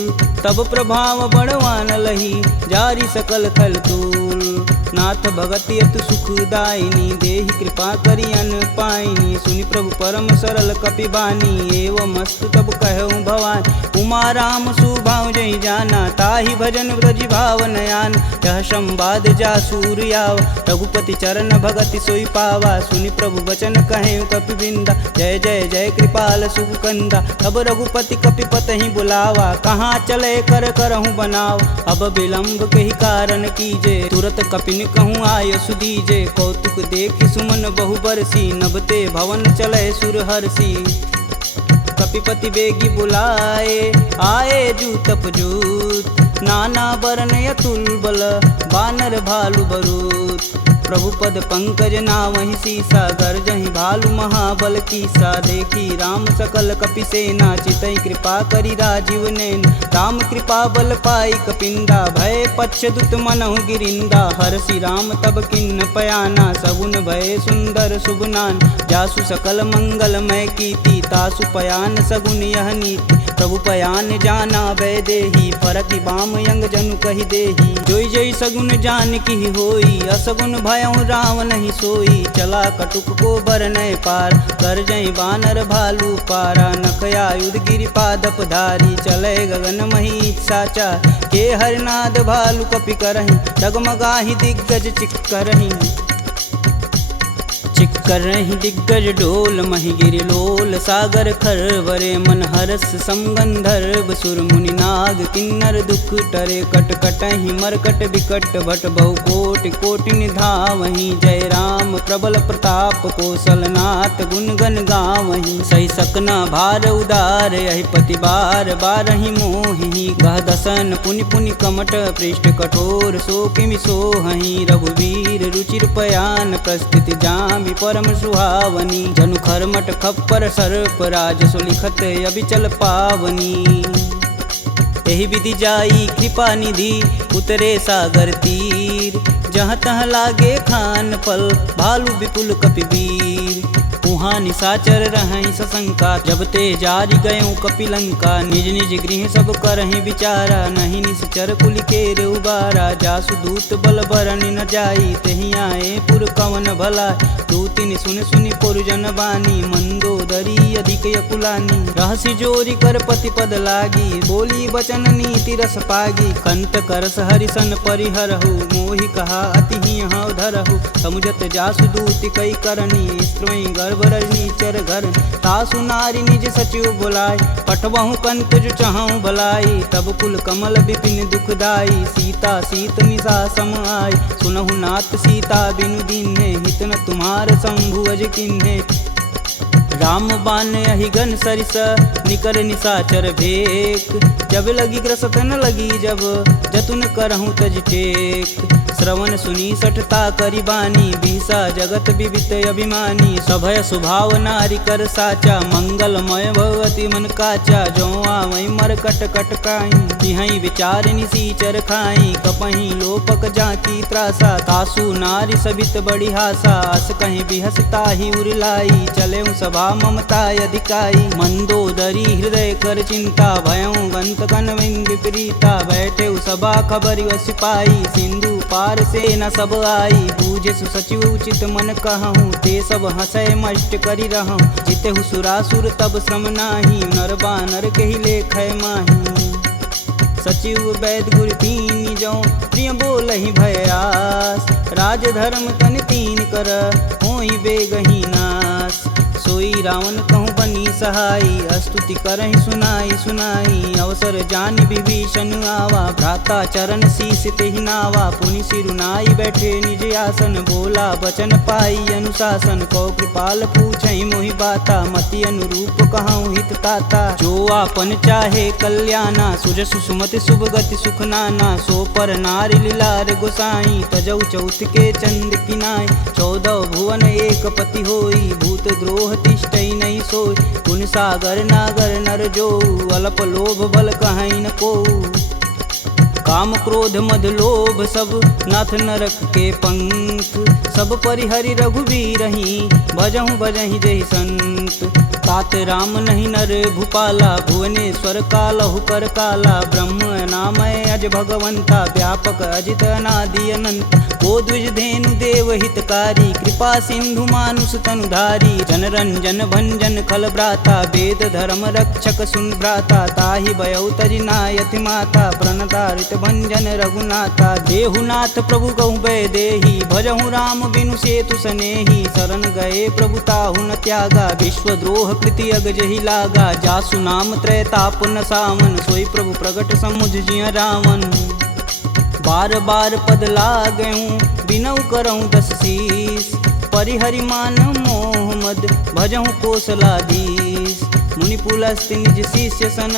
तब प्रभाव बड़वान लही, जारी सकल थल तूल। नाथ भगति अतु सुखदायिनी, देहि कृपा करि अन पाइनी। सुनि प्रभु परम सरल कपि बानी, एवं मस्तु तब कहऊँ भवानी। उमा राम सुभाव जहि जाना, ताहि भजन ब्रज भाव नयान। यह संवाद जासूर याव, रघुपति चरण भगति सोई पावा। सुनि प्रभु वचन कहें कपि बिंदा, जय जय जय कृपाल सुख कंदा। तब रघुपति कपि पतहि बुलावा, कहाँ चले कर करहूँ बनाव। अब विलंब के ही कारण कीजे, तुरत कपिन कहूँ आय सुदीजे। कौतुक देखि सुमन बहु बरसी, नभते भवन चले सुर हर्षि। कपिपति बेगी बुलाए, आए जूतप जूत। नाना वर्ण अतुल बल, बानर भालु बरूत। प्रभु पद पंकज नावहि सीसा, गर्जहि भालु महाबल कीसा। देखी राम सकल कपि सेना, चितई कृपा करि राजीव नैन। राम कृपा बल पाई कपिंदा, भय पक्ष दुत मनहु गिरिंदा। हरषि राम तब किन्न पयाना, सगुन भय सुंदर शुभनान। जासु सकल मंगलमय कीर्ति, तासु पयान सगुन यह नीति। प्रभु पयान जाना भय देही, फरकि बाम यंग जनु कहि देही। जोई जोई सगुन जान की होई, असगुन भयउ राम नहीं सोई। चला कटुक को बरनय पार, कर जई बानर भालू पारा। नख आयुध गिरिपादप धारी, चले गगन मही साचा। के हरनाद भालू कपि करहि, डगमगाहि दिग्गज चिक्करहि। चिक्कर कर रही दिग्गज डोल मही गिरि लोल सागर खरवरे मन हरस समगंधर्व सुर मुनि नाग किन्नर दुख टरे कट कटहि मरकट विकट भट बहु कोटि कोटि निधावहि जय राम प्रबल प्रताप कौशलनाथ गुण गण गावहि सही सकना भार उदार यही पति बार बारहि मोहि गह दसन पुनि पुनि कमट पृष्ठ कठोर सो किमि सोहहि रघुवीर रुचिर पयान प्रस्थित जामि परम सुहावनी जनु खरमट खप्पर सर्प राज सुलिखत अबिचल पावनी यही विधि जाई कृपा निधि उतरे सागर तीर जहाँ तहाँ लागे खान फल भालू विपुल कपिवीर उहाँ निशाचर रहहि सशंका जब ते जारि गयों कपिलंका निज निज गृह सब करहि विचारा नहीं निश्चर कुल केर उबारा जासु दूत बल बरनि न जाई तेहि आए पुर कवन भला दूतिन सुन सुनि पुरजन बानी मंदोदरी अधिक यकुलानी रहसि जोरी कर पति पद लागी बोली बचन नीति रस पागी कंत करस हरिसन परिहरहु मोहि कहा अति ही हव धरहु समुझत जासु दूति कई करनी स्त्रोई गर्भ रजनीचर घर तासु नारी निज सचिव बुलाय पठबहु कंत जो चाहूं भलाई तब कुल कमल विपिन दुखदाई सीता सीत निशा सम आय सुनहु नाथ सीता बिनु दीन्हे हित न तुम्हार शंभु अज किन्हे राम बान अहि घन सरिस निकर निशाचर भेक जब लगी ग्रसत न लगी जब जतुन करहूँ तज टेक श्रवण सुनी सठता करी बानी बीसा जगत विवित अभिमानी सभय सुभाव नारी कर साचा मंगलमय भगवती मन काचा जो आवई मर कट कट काई तिहई विचार निसीचर खाई कपही लोपक जाकी त्रासा तासु नारी सबित बड़ी हासा अस कहीं बिहसता ही उरलाई चले सभा ममता अधिकाई मंदोदरी हृदय कर चिंता भयों गंत कन विपरीता बैठे सभा खबर सिपाही सिंधु पार से न सब आई बूझे सुसचिव उचित मन कहूँ ते सब हंसय मष्ट करी रहूँ जिते सुरासुर तब श्रम नाही नर बानर के ही लेख माही सचिव वैद गुरु तीन जो प्रिय बोल ही भयास राज धर्म तन तीन कर होई बेगही नास सोई रावण कहूँ बनी सहाई अस्तुति करहि सुनाई सुनाई अवसर जान विभीषण आवा भ्राता चरण शीस तेहि नावा पुनि सिरुनाई बैठे निज आसन बोला बचन पाई अनुशासन कौ कृपाल पूछहि मोहि बाता मति अनुरूप कहूँ हित ताता जो आपन चाहे कल्याणा सुजसु सुमति शुभ गति सुख नाना सो पर नारी लीलार गोसाई तजौ चौथ के चंद किनाय 14 भुवन एक पति होई भूत द्रोह तिष्ठई नहीं सोई गुण सागर नागर नर जो अल्प लोभ बल कहीं न को काम क्रोध मद लोभ सब नाथ नरक के पंख सब परिहरि रघुवीरहि भजहु भजहि जहि संत तात राम नहीं नर भूपाला भुवनेश्वर कालहु कर काला ब्रह्म नामय अज भगवंता व्यापक अजित अनादि अनंत को द्विज धेनु देव हितकारी कृपा सिंधु मानुष तनुधारी जन रंजन भंजन खल भ्राता वेद धर्म रक्षक सुन भ्राता ताहि भयउ तजि नायति माता प्रणतारित भंजन रघुनाथा देहुनाथ प्रभु गहु भय देहि भजहु राम बिनु सेतु सनेहि शरण गए प्रभु ताहु न त्यागा विश्वद्रोह कृति अग जहि लागा जासु नाम त्रैताप न सावन सोई प्रभु प्रगट समुझ जिय रावण बार बार पद लागऊं बिनऊ करऊं 10 शीस परिहरि मान मोह मद भजहु कौशलाधीश मुनि पुलस्त्य निज शिष्य सन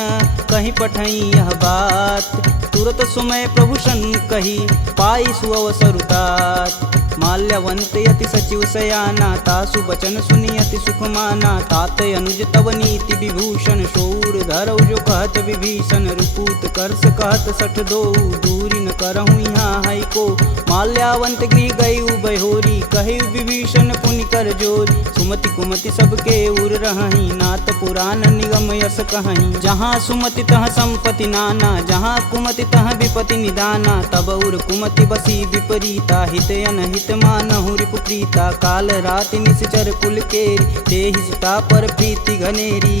कहीं पठई यह बात तुरत सुमय प्रभु सन कही पाई सुअवसरुतात माल्यवंत यति सचिव सयाना तासु बचन सुनि अति सुख माना तात अनुज तव नीति विभूषण शौर धरऊ जो कहत विभीषण रुपूत करस कहत सठ दो दूरी न करहूँ यहाँ है को माल्यावंत गृह गई बहोरी कहे विभीषण पुनि कर जोरी सुमति कुमति सबके उर रही नाथ पुराण निगम यस कहीं जहाँ सुमति तह संपत्ति नाना जहाँ कुमति तह विपति निदाना तब उर कुमति बसी विपरीता हित अनहित मानहु रिपु प्रीता काल रात निश्चर कुल केरी तेहि सीता पर प्रीति घनेरी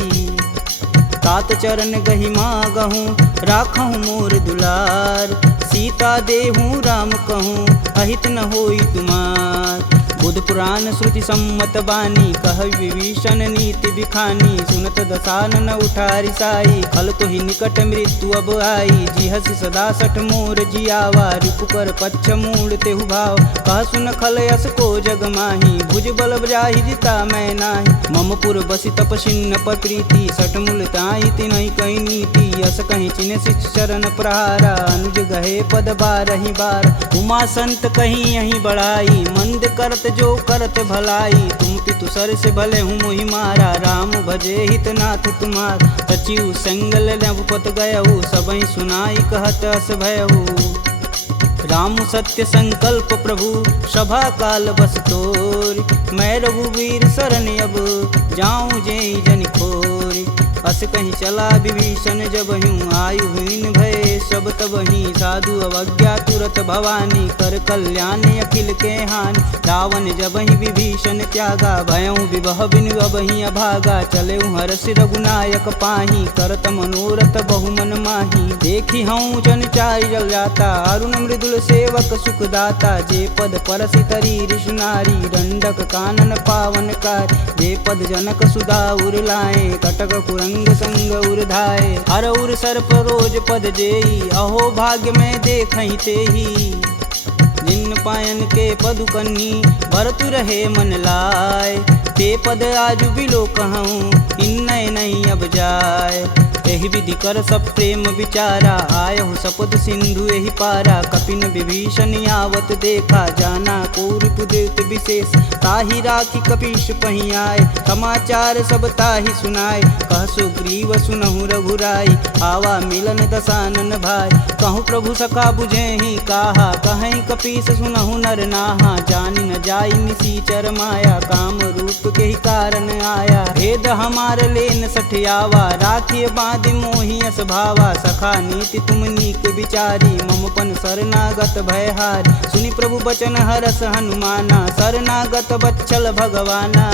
तात चरण गहि मागहूँ राखहूँ मोर दुलार सीता देहूँ राम कहूँ अहित न होई तुमार बुध पुराण श्रुति सम्मत बानी कह विभीषण नीति बिखानी सुनत दसानन उठारी साई खल तो ही निकट मृत्यु अब आई जी हसी सदा सठ मोर जियावा रिपु कर पच्छ मूड तेहु भाव कह सुन खल यस को जग माही भुज बल जाहि जिता मैं नाही मम पुर बसी तपसिन्न पर प्रीति सठ मूल ताई तिनहि कही नीति यस कहीं चिन्ह शिष चरण प्रहारा अनुज गहे पद बारहि बार उमा संत कहीं यहीं बढ़ाई मंद करत जो करत भलाई तुम पितु सर से भले हूँ मोहि मारा राम भजे हित नाथ तुम्हार सचिव संगल नवपत गयहु सबहि सुनाई कहत अस भयहु राम सत्य संकल्प प्रभु सभा काल बस तोर मैं रघुवीर शरण अब जाऊं जेई जन खोरी अस कहीं चला विभीषण जब हूँ आयुहीन भय सब तब ही साधु अवज्ञा तुरत भवानी कर कल्याण अखिल के हानि रावण जब ही विभीषण त्यागा भयऊ विवह बिनु अब ही अभागा चले हर्ष रघुनायक पाही करत मनोरथ बहुमन माही देखी हूँ जन चारि जल जाता अरुण मृदुल सेवक सुखदाता जे पद परसि तरी ऋषुनारी दंडक कानन पावन कार जे पद जनक सुधा उर लाए कटक कुरंग संग उर्धाए हर उर सर्प रोज पद जेई अहो भाग्य में देखहि तेही जिन पायन के पदु कन्नी भरतु रहे मन लाय ते पद आजु बिलो कहूँ इन्नय नहीं अब जाय एहि विधि कर सब प्रेम विचारा आयहु सपद सिंधु एहि पारा कपिन विभीषण आवत देखा जाना कौरपुदेत विशेष ताहि राखी कपीश पही आए समाचार सब ताहि सुनाए कह सुग्रीव सुनहु रघुराई आवा मिलन दसानन भाई कहूँ प्रभु सखा बुझे ही काहा कहीं कपीस सुनहु नर नाहा जानि न जाई निसीचर माया काम रूप के ही कारण आया भेद हमार लेन सठियावा राखिय बांधि मोहि अस भावा सखा नीति तुम नीक विचारी मम पन शरणागत भयहारी सुनि प्रभु बचन हरस हनुमाना शरणागत बच्चल भगवाना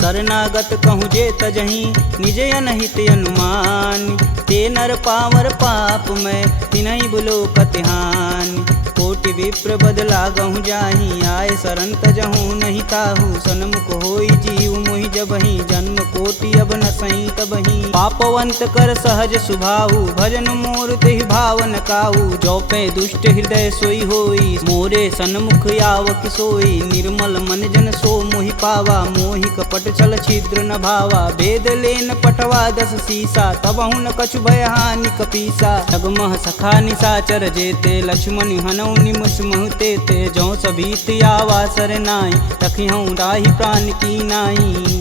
शरणागत कहूँ जे तजही निज अनहित अनुमान ते नर पावर पाप में तिनहि बुलो कतिहान कोटि विप्र बदला गहु जाही आए शरण तजहूँ नहीं ताहू सन्मुख होई जीव मोहि जबहि जन्म कोटि अब न सही तबहि पापवंत कर सहज सुभाऊ भजन मोर तेहि भावन काऊ जो पे दुष्ट हृदय सोई होई मोरे सन्मुख याव किसोई निर्मल मन जन सो मोहि पावा मोहि कपट छल छिद्र न भावा भेद लेन पटवा दस सीसा तबहु न कछु भय हानि कपीसा जगमह सखा निसाचर जेते लक्ष्मण हनौ निमुष महुते ते जो सभीत आवा सरनाई रखिहूँ राही प्राण की नाई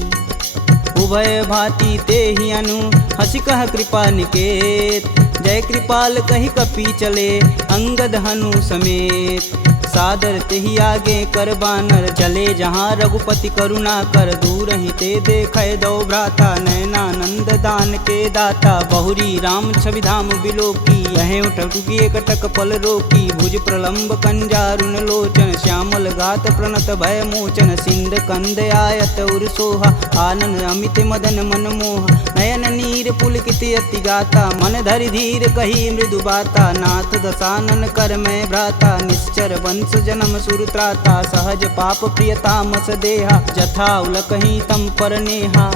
उभय भांति ते ही अनु हसी कह कृपा निकेत जय कृपाल कही कपी चले अंगद हनु समेत सादर तेहि आगे कर बानर चले जहाँ रघुपति करुणा कर दूर ही ते देखे दो भ्राता नयनानंद दान के दाता बहुरी राम छवि धाम बिलोकी यह उठुकी कटक पल रोकी भुज प्रलंब कंजारुन लोचन श्यामल गात प्रणत भय मोचन सिंध कंद आयत उर सोहा आनन अमित मदन मन मोह नयन नीर पुलकित अति गाता मन धरि धीर कही मृदु बाता नाथ दसानन कर मैं भ्राता निश्चर वंश जन्म सुरत्राता सहज पाप प्रियतामस देहा जथा उलकही तम पर नेहा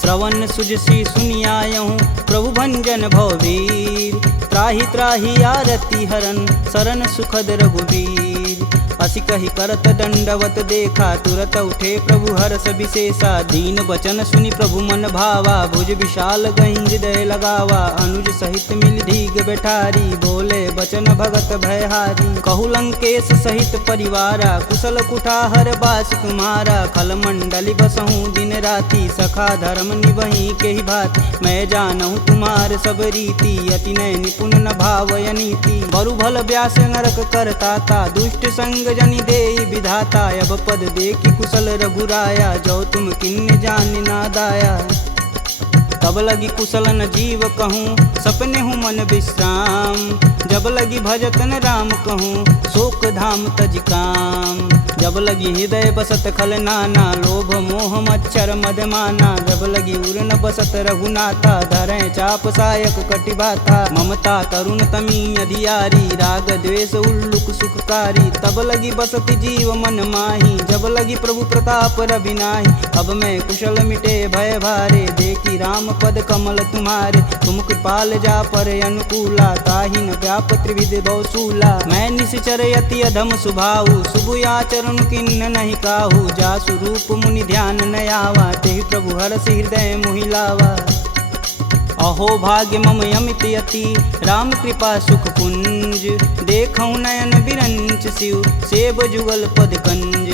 श्रवण सुजसी सुनियायहूँ प्रभु भंजन भववीर त्राहि त्राहि आरती हरन शरण सुखद रघुवीर असी कही करत दंडवत देखा तुरत उठे प्रभु हर्ष विशेषा दीन बचन सुनि प्रभु मन भावा भुज विशाल गही हृदय लगावा अनुज सहित मिल धीग बैठारी बोले बचन भगत भयहारी कहु लंकेश सहित परिवारा कुशल कुठाहर बास तुम्हारा खल मंडली बसहूँ दिन राति सखा धर्म निवही के ही भात मैं जानहूँ तुम्हार सब रीति अति नय निपुण न भावय नीति बरु भल व्यास नरक करताता दुष्ट संग जनि देई विधाता अब पद देखी कुशल रघुराया जो तुम किन्ने जान ना दाया तब लगी कुशल न जीव कहूँ सपने हूँ मन विश्राम जब लगी भजतन राम कहूँ शोक धाम तज काम जब लगी हृदय बसत खल नाना लोभ मोह मच्छर मदमाना जब लगी उर न बसत रघुनाथा धरे चाप सायक कटिबाथा ममता तरुण तमी अधियारी राग द्वेष उल्लुक सुखकारी। तब लगी बसति जीव मन माही, जब लगी प्रभु प्रताप रवि नाही। अब मैं कुशल मिटे भय भारे, देखी राम पद कमल तुम्हारे। तुम कृपाल जा पर अनुकूला, ताहि न व्याप त्रिविध बहुसूला। मैं निश्चर यति अधम सुभाऊ, शुभ आचरण किन्न नहीं काहू। जासु रूप मुनि ध्यान न आवा, तेहि प्रभु हरष हृदय मोहि लावा। अहो भाग्य मम यमित यति, राम कृपा सुख कुंज। देखऊँ नयन बिरंच शिव, सेब जुगल पद कंज।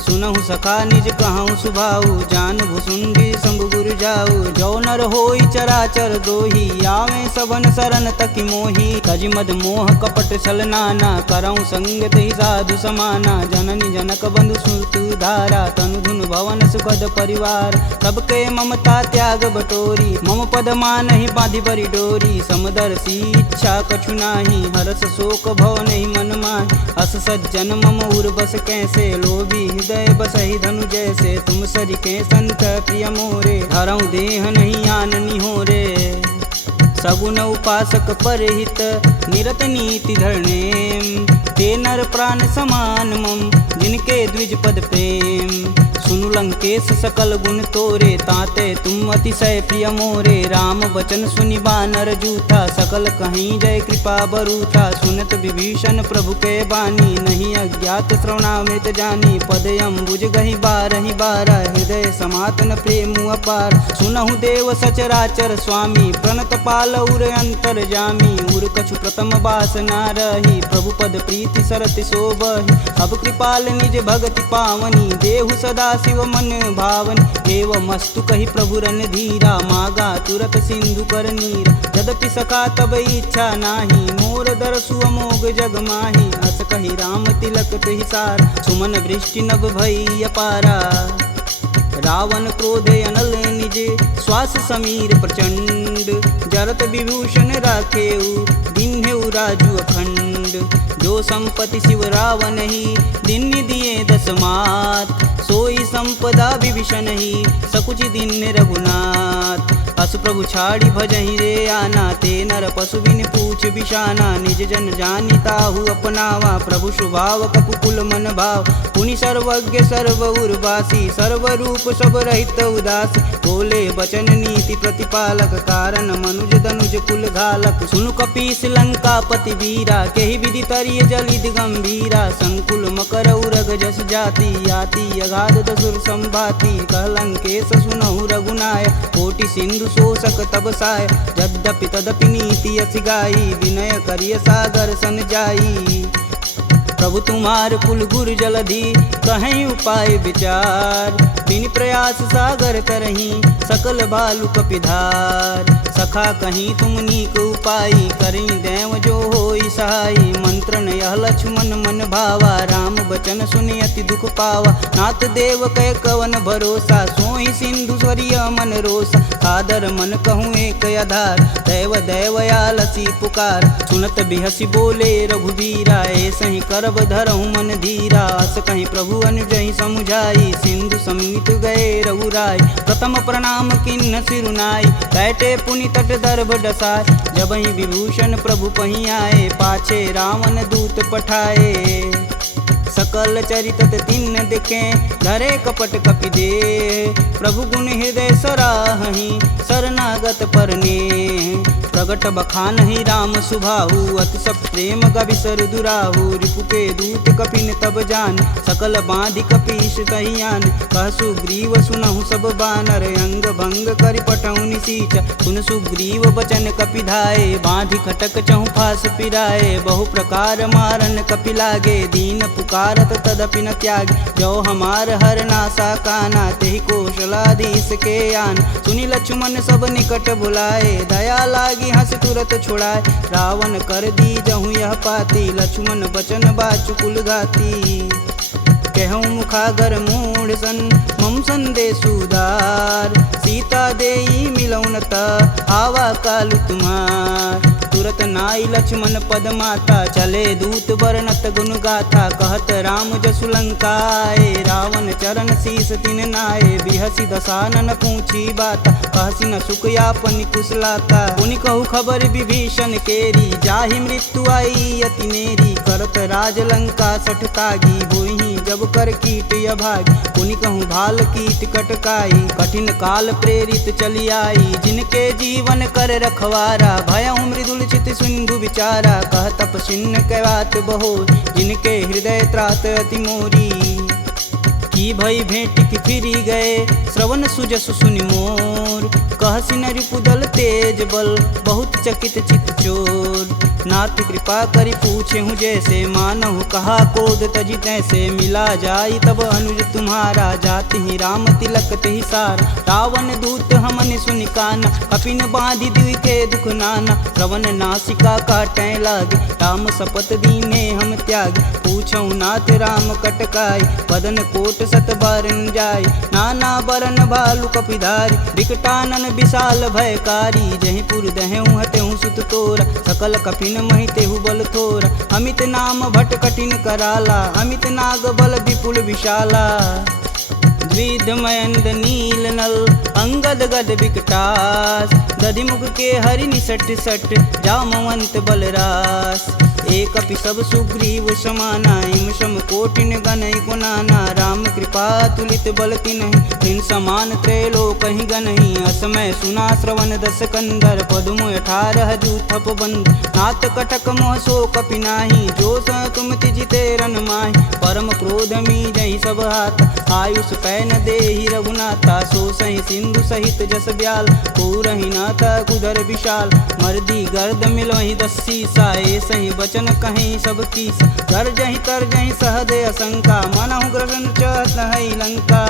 सुनहु सखा निज कहूँ सुभाऊ, जान भुसुंडी शंभु गुरु जाऊ। जो नर होई चराचर द्रोही, आवे सबन शरण तकि मोही। तज मद मोह कपट छल नाना, करऊँ संग तेहि साधु समाना। जननी जनक बंधु सुत धारा, तनु धुन भवन सुखद परिवार। सबके ममता त्याग बटोरी, मम पद मानहि बांधि बरी डोरी। समदर्शी इच्छा कछु नाही, हरस शोक भव नहीं मन माहि। अस सज्जन मम उर बस कैसे, लोभी हृदय बसहि धनु जैसे। तुम सरिके संत प्रिय मोरे, धरऊँ देह नहीं आननी हो रे। सगुन उपासक परहित, निरत नीति धरणेम। ते नर प्राण समान मम, जिनके द्विज पद प्रेम। सुनु लंकेश सकल गुण तोरे, ताते तुम अतिशय प्रिय मोरे। राम बचन सुनि बानर जूथा, सकल कहीं जय कृपा बरूथा। सुनत विभीषण प्रभु के बानी, नहीं अज्ञात श्रवणामृत जानी। पद अम्बुज गहि बारहि बारा, हृदय समातन प्रेम अपार। सुनहु देव सचराचर स्वामी, प्रणत पाल उर अंतर जामी। उर कछु प्रथम बास ना रही, प्रभु पद प्रीति सरति शोभहि। अब कृपाल निज भगति पावनी, देहु सदा शिव मन भावन। एवं मस्तु कही प्रभु रन धीरा, मागा तुरत सिंधु कर नीर। यद्यपि सखा तब इच्छा नाही, मोर दरसु अमोघ जग माही। अस कही राम तिलक तुहि सार, सुमन वृष्टि नभ भई अपारा। रावण क्रोधे अनल निज, श्वास समीर प्रचंड। जरत विभूषण राखेऊ, दिन्हेऊ राजु अखंड। जो संपत्ति शिव रावण ही, दिन दिए दस मात। सोई संपदा विभीषण ही, सकुच दिन रघुनाथ। अस प्रभु छाड़ी भजहि रे आना, ते नर पशु बिन पूछ बिशाना। निज जन जानि ताहु अपनावा, प्रभु स्वभाव कपुकुल मन भाव। पुनि सर्वज्ञ सर्व उर्वासी, सर्वरूप सब रहित उदासी। बोले बचन नीति प्रतिपालक, कारण मनुज धनुज कुल घालक। सुनु कपीस लंकापति वीरा, केहि विधि तरिय जलिद गंभीरा। संकुल मकर उरग जस जाति, याति अगाध दसुर संभाति। कहलंकेश सुनहु रघुनाय, कोटि सिंधु शोषक तब साय। यद्यपि तदपि नीति यस गाई, विनय करिय सागर सन जाई। प्रभु तुम्हार कुल गुर जलधि, कहीं उपाय विचार। बिन प्रयास सागर तरही, सकल भालु कपिधार। सखा कहीं तुम नीक उपाय, करी देव जो होई सहाई। मंत्रन यह लक्ष्मण मन भावा, राम बचन सुनि अति दुख पावा। नाथ देव कह कवन भरोसा, सोहि सिंधु स्वरिय मन रोसा। सादर मन कहूँ एक आधार, दैव दैवयालसी पुकार। सुनत बिहसी बोले रघुबीरा, ऐसे ही करब धरहु मन धीरा। अस कहीं प्रभु अनुजहि समुझाई, सिंधु समीत गए रघुराय। प्रथम प्रणाम किन्न सिरुनाई, बैठे पुनि तट दर्भ डसाय। जबहि विभूषण प्रभु पही आए, पाछे रावण दूत पठाए। सकल चरित तिन्न दिखे, धरे कपट कपि दे। प्रभु गुण हृदय सराहि, शरणागत परने। प्रगट बखानहि राम सुभाहु, अति सब प्रेम गविसर दुराहु। रिपु के दूत कपिन तब जान, सकल बांधि कपीश तहियान। कह सुग्रीव सुनहु सब बानर, अंग भंग करि पठौं निसीच। सुन सुग्रीव बचन कपि धाये, बांधि खटक चहु फास पिराए। बहु प्रकार मारन कपि लागे, दीन पुकारत तदपि न त्याग। जो हमार हर नासा काना, तेहि कौशलाधीश के आन। सुनि लक्ष्मण सब निकट बुलाए, दया लागी हंस तुरत छुड़ाए। रावण कर दी जहु यह पाती, लक्ष्मण बचन बाचु कुल घाती। कहूँ मुखागर मूढ़ सन, मम संदेश उदार। सीता देई मिलौनता, आवा कालु तुम्हार। भूलत नाई लक्ष्मण पद माता, चले दूत बरनत गुण गाथा, कहत राम जसु लंकाए, रावण चरण शीस तिन नाये, बिहसी दसानन पूछी बाता, कहसी न सुख यापन कुशलाता, पुनि कहु खबर विभीषण केरी, जाहि मृत्यु आई अति नेरी, करत राज लंका सठ तागी, भूहि जब कर कीट अभागी, पुनि कहूँ भाल कीट कटकाई, कठिन काल प्रेरित चली आई, जिनके जीवन कर रखवारा, भयउ मृदुल चित सिंधु विचारा, कह तपसिन्न कैवात बहो, जिनके हृदय त्रात अति मोरी, की भई भेंट की फिरी गए, श्रवण सुजसु सुनि मोर, कहसी न रिपुदल तेज बल, बहुत चकित चित चोर, नाथ कृपा करि पूछे हूँ जैसे, मानहु कहा कोद तजि तैसे, मिला जाई तब अनुज तुम्हारा, जाति ही राम तिलक तेहि सार, रावण दूत हमन सुनि काना, कपिन बांधि दिवि के दुख नाना, श्रवण नासिका काटै लागे, राम शपथ दीने हम त्याग, पूछौ नाथ राम कटकाई, बदन कोट सत बारन जाय, नाना बरन भालु कपिधारी, विकटानन विशाल भयकारी, जहि पुर दहु हतेहु सुत तोरा, सकल कपिन महितेहु बल थोरा, अमित नाम भट कठिन कराला, अमित नाग बल विपुल विशाला, द्विधमयंद नील नल अंगद गद विकटास, दधिमुख के हरि निसट सट, जामवंत बलरास, एक अपि सब सुग्रीव समाना, इम सम कोटिन गनहि गुनाना, राम कृपा तुलित बल तिन्हि, तिन समान त्रैलोक ही गनहि, असमय सुना श्रवण दस कंदर, पदुम 18 जूथप बंद, नाथ कटक मोह सो कपि नाही, जो स तुम तिजिते रन माहि, परम क्रोध मी जहि सब हाथ, आयुष पैन देहि रघुनाथा, सो सहि सिंधु सहित जस ब्याल, पूरहि नाथ कुधर विशाल, मर्दी गर्द मिलहि 10 सीसा, सही बचन कहीं सब कीस, गर्जहि तरजहि सहदे असंका, मनहु ग्रसन चहत है लंका,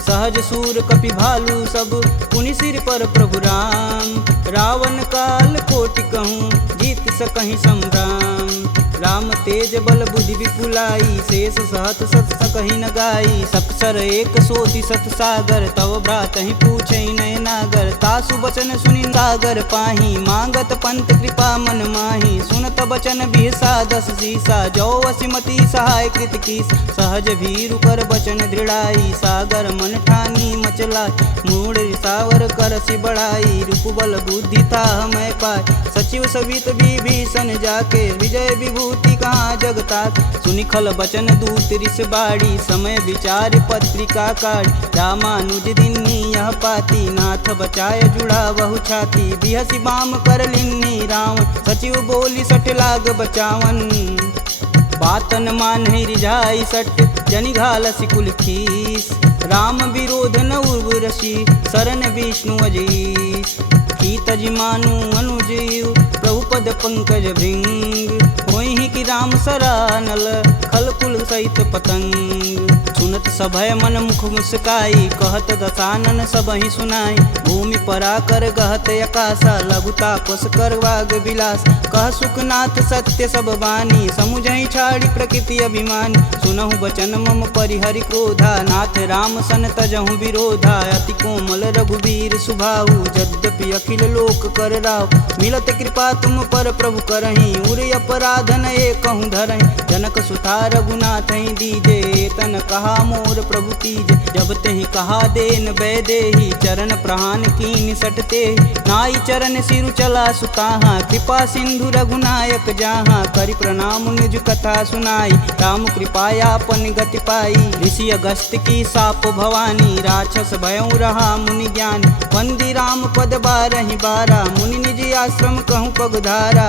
सहज सूर कपि भालू सब, पुनि सिर पर प्रभु राम, रावण काल कोटि कहूँ जीत सकहि संग्राम, राम तेज बल बुद्धि विपुलाई, शेष सहत सत सकहि न गाई, सकसर एक सोति सत सागर, तव भ्रातहि पूछै नय नागर, तासु बचन सुनि सागर पाही, मांगत पंत कृपा मन माही, सुनत बचन बिहसा 10 सीसा, जो वसिमति सहाय कृत कीस, सहज भीरु कर बचन दृढ़ाई, सागर मन ठानी मचलाई, मूढ़ रिसावर करसि बढ़ाई, रूप बल बुद्धि था मैं पाय, सचिव सवित विभीषण जाके, विजय विभूति कहाँ जगता, सुनि खल बचन दूत रिस बाड़ी, समय विचार पत्रिका काढ़, रामानुज दिन्नी यह पाती, नाथ बचाय जुड़ा बहु छाती, बिहसी बाम कर लिन्नी रावण, सचिव बोली सठ लाग बचावन, बातन मानहि रिझाई सट, जनि घालसि कुल खीस, राम विरोध न उर्वरसी, शरण विष्णु अजीस, की तज मानु अनुजीव, प्रभु पद पंकज भृंग, होहि कि राम सरानल, खल कुल सहित पतंग, सुनत सभय मन मुख मुस्काई, कहत दसानन सबहि सुनाई, भूमि परा कर गहत आकाशा, लघु तापस कर वाग विलास, कह सुखनाथ सत्य सब बानी, समुझहि छाड़ी प्रकृति अभिमानी, सुनहु बचन मम परिहरि क्रोधा, नाथ राम सन तजहु विरोधा, अति कोमल रघुवीर सुभाहु, यद्यपि अखिल लोक कर राव, मिलत कृपा तुम पर प्रभु करहि, उर अपराधन एकहु धरहि, जनक सुता रघुनाथ दीजे, तन कहा मोर प्रभु तीज, जब तेहि कहा देन बैदेही, चरण प्रहान कीन सटते, नाई चरण सिरु चला सुताहा, कृपा सिंधु रघुनायक जहाँ, करि प्रणाम निज कथा सुनाई, राम कृपायापन गति पाई, ऋषि अगस्त की साप भवानी, राक्षस भयउ रहा मुनि ज्ञान, वंदी राम पद 12 बारा, मुनि निज आश्रम कहूँ पगधारा,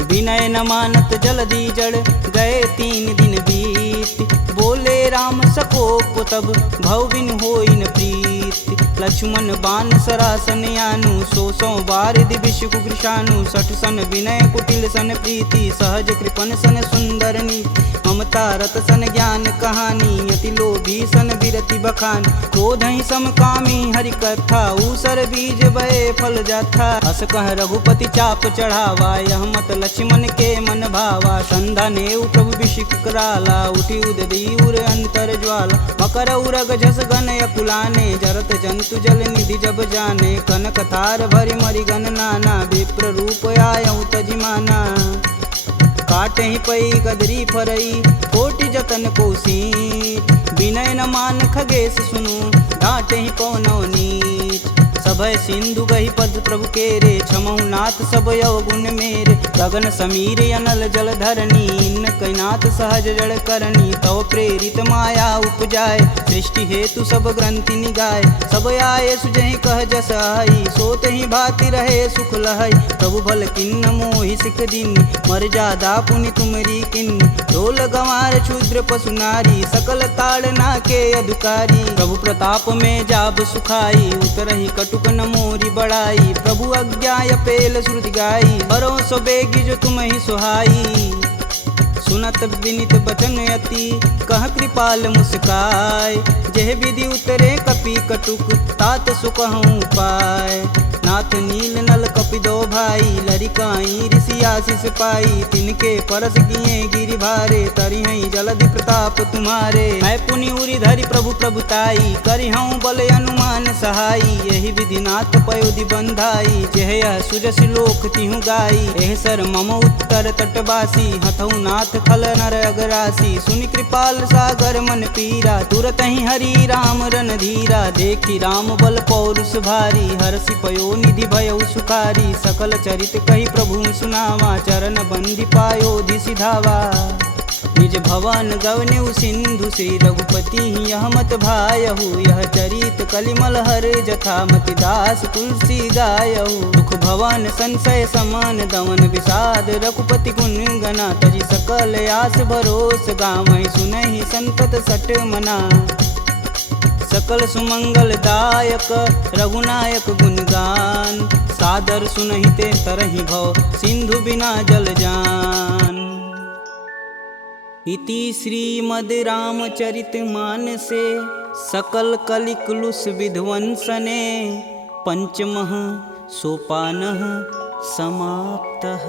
विनय न मानत जलधि जड़, गए 3 दिन बीत, बोले राम सकोप तब, भव बिन होई न प्रीत, लक्ष्मण बाण सरासन यानु, 100 बार दिविश कुकृशानु, 60 सन विनय कुटिल सन प्रीति, सहज कृपन सन सुंदर नीति, ममता रत सन ज्ञान कहानी, अति लोभी सन बिरति बखान। क्रोध ही समकामी हरि कथा, ऊसर बीज बये फल जाथा। अस कह रघुपति चाप चढ़ावा, यह मत लक्ष्मण के मन भावा। संधा नेउ प्रभु बिषिक कराला, उठी उददी उर अंतर ज्वाला। मकर उरग झस गन अकुलाने, जरत जंतु जल निधि जब जाने। कनक तार भरि मरि गन नाना, विप्र रूप आयऊ तजिमाना। काटे ही पई कदरी फरई, कोटि जतन कोसीट। विनय न मान खगेश सुनु, डांटे ही पौनौ नीच। सभय सिंधु गही पद प्रभु केरे, छमहु नाथ सब अवगुण मेरे। गगन समीर अनल जल धरनी, इन कैनाथ सहज जड़ करनी। तव प्रेरित माया उपजाय, सृष्टि हेतु सब ग्रंथि निगाय। सब आये सुजहि कह जस आई, सोत ही भाति रहे सुख लहै। प्रभु भल किन्न मोहि सिख दीनी, मर्यादा पुनि तुमरी किन्नी। ढोल गंवार क्षुद्र पशु नारी, सकल ताड़ना के अधिकारी। प्रभु प्रताप में जाब सुखाई, उतरहि कटुक न मोरी बड़ाई। प्रभु अज्ञाय पेल श्रुति गाई, बरो सो बेगी जो तुम ही सुहाई। सुनत विनित बचन अति, कह कृपाल मुस्काय। जेह विधि उतरे कपि कटुक, तात सुकहूँ पाय। नाथ नील नल कपि दो भाई, लरिकाई ऋषि आशीष पाई। तिनके परस किए गिरि भारे, तरिहै जलधि प्रताप तुम्हारे। मैं पुनि उरि धरि प्रभु प्रभुताई, करिहऊँ बल अनुमान सहाई। यही विधि नाथ पयोधि बंधाई, जेह यह सुजस लोक तिहु गाई। एह सर मम उत्तर तटवासी, हथऊ नाथ खल नर अगरासी। सुनि कृपाल सागर मन पीरा, तुरत ही हरि राम रन धीरा। देखी राम बल पौरुष भारी, हरषि पयो निधि भयउ सुखारी। सकल चरित कही प्रभु सुनावा, चरण बंधि पायोधि सिधावा। निज भवन गवनेउ सिंधु, श्री रघुपति यह मत भायहु। यह चरित कलिमल हर जथा, मति दास तुलसी गायहु। दुख भवन संशय समान, दमन विषाद रघुपति गुण गना। तजि सकल आस भरोस, गावहि सुनहि संतत सट मना। सकल सुमंगल दायक रघुनायक गुणगान, सादर सुनहिते तरहि भव, सिंधु बिना जल जान। इति श्रीमद् रामचरित मानसे, सकल कलिकुलुष विध्वंसने। पंचमः सोपानः समाप्तः।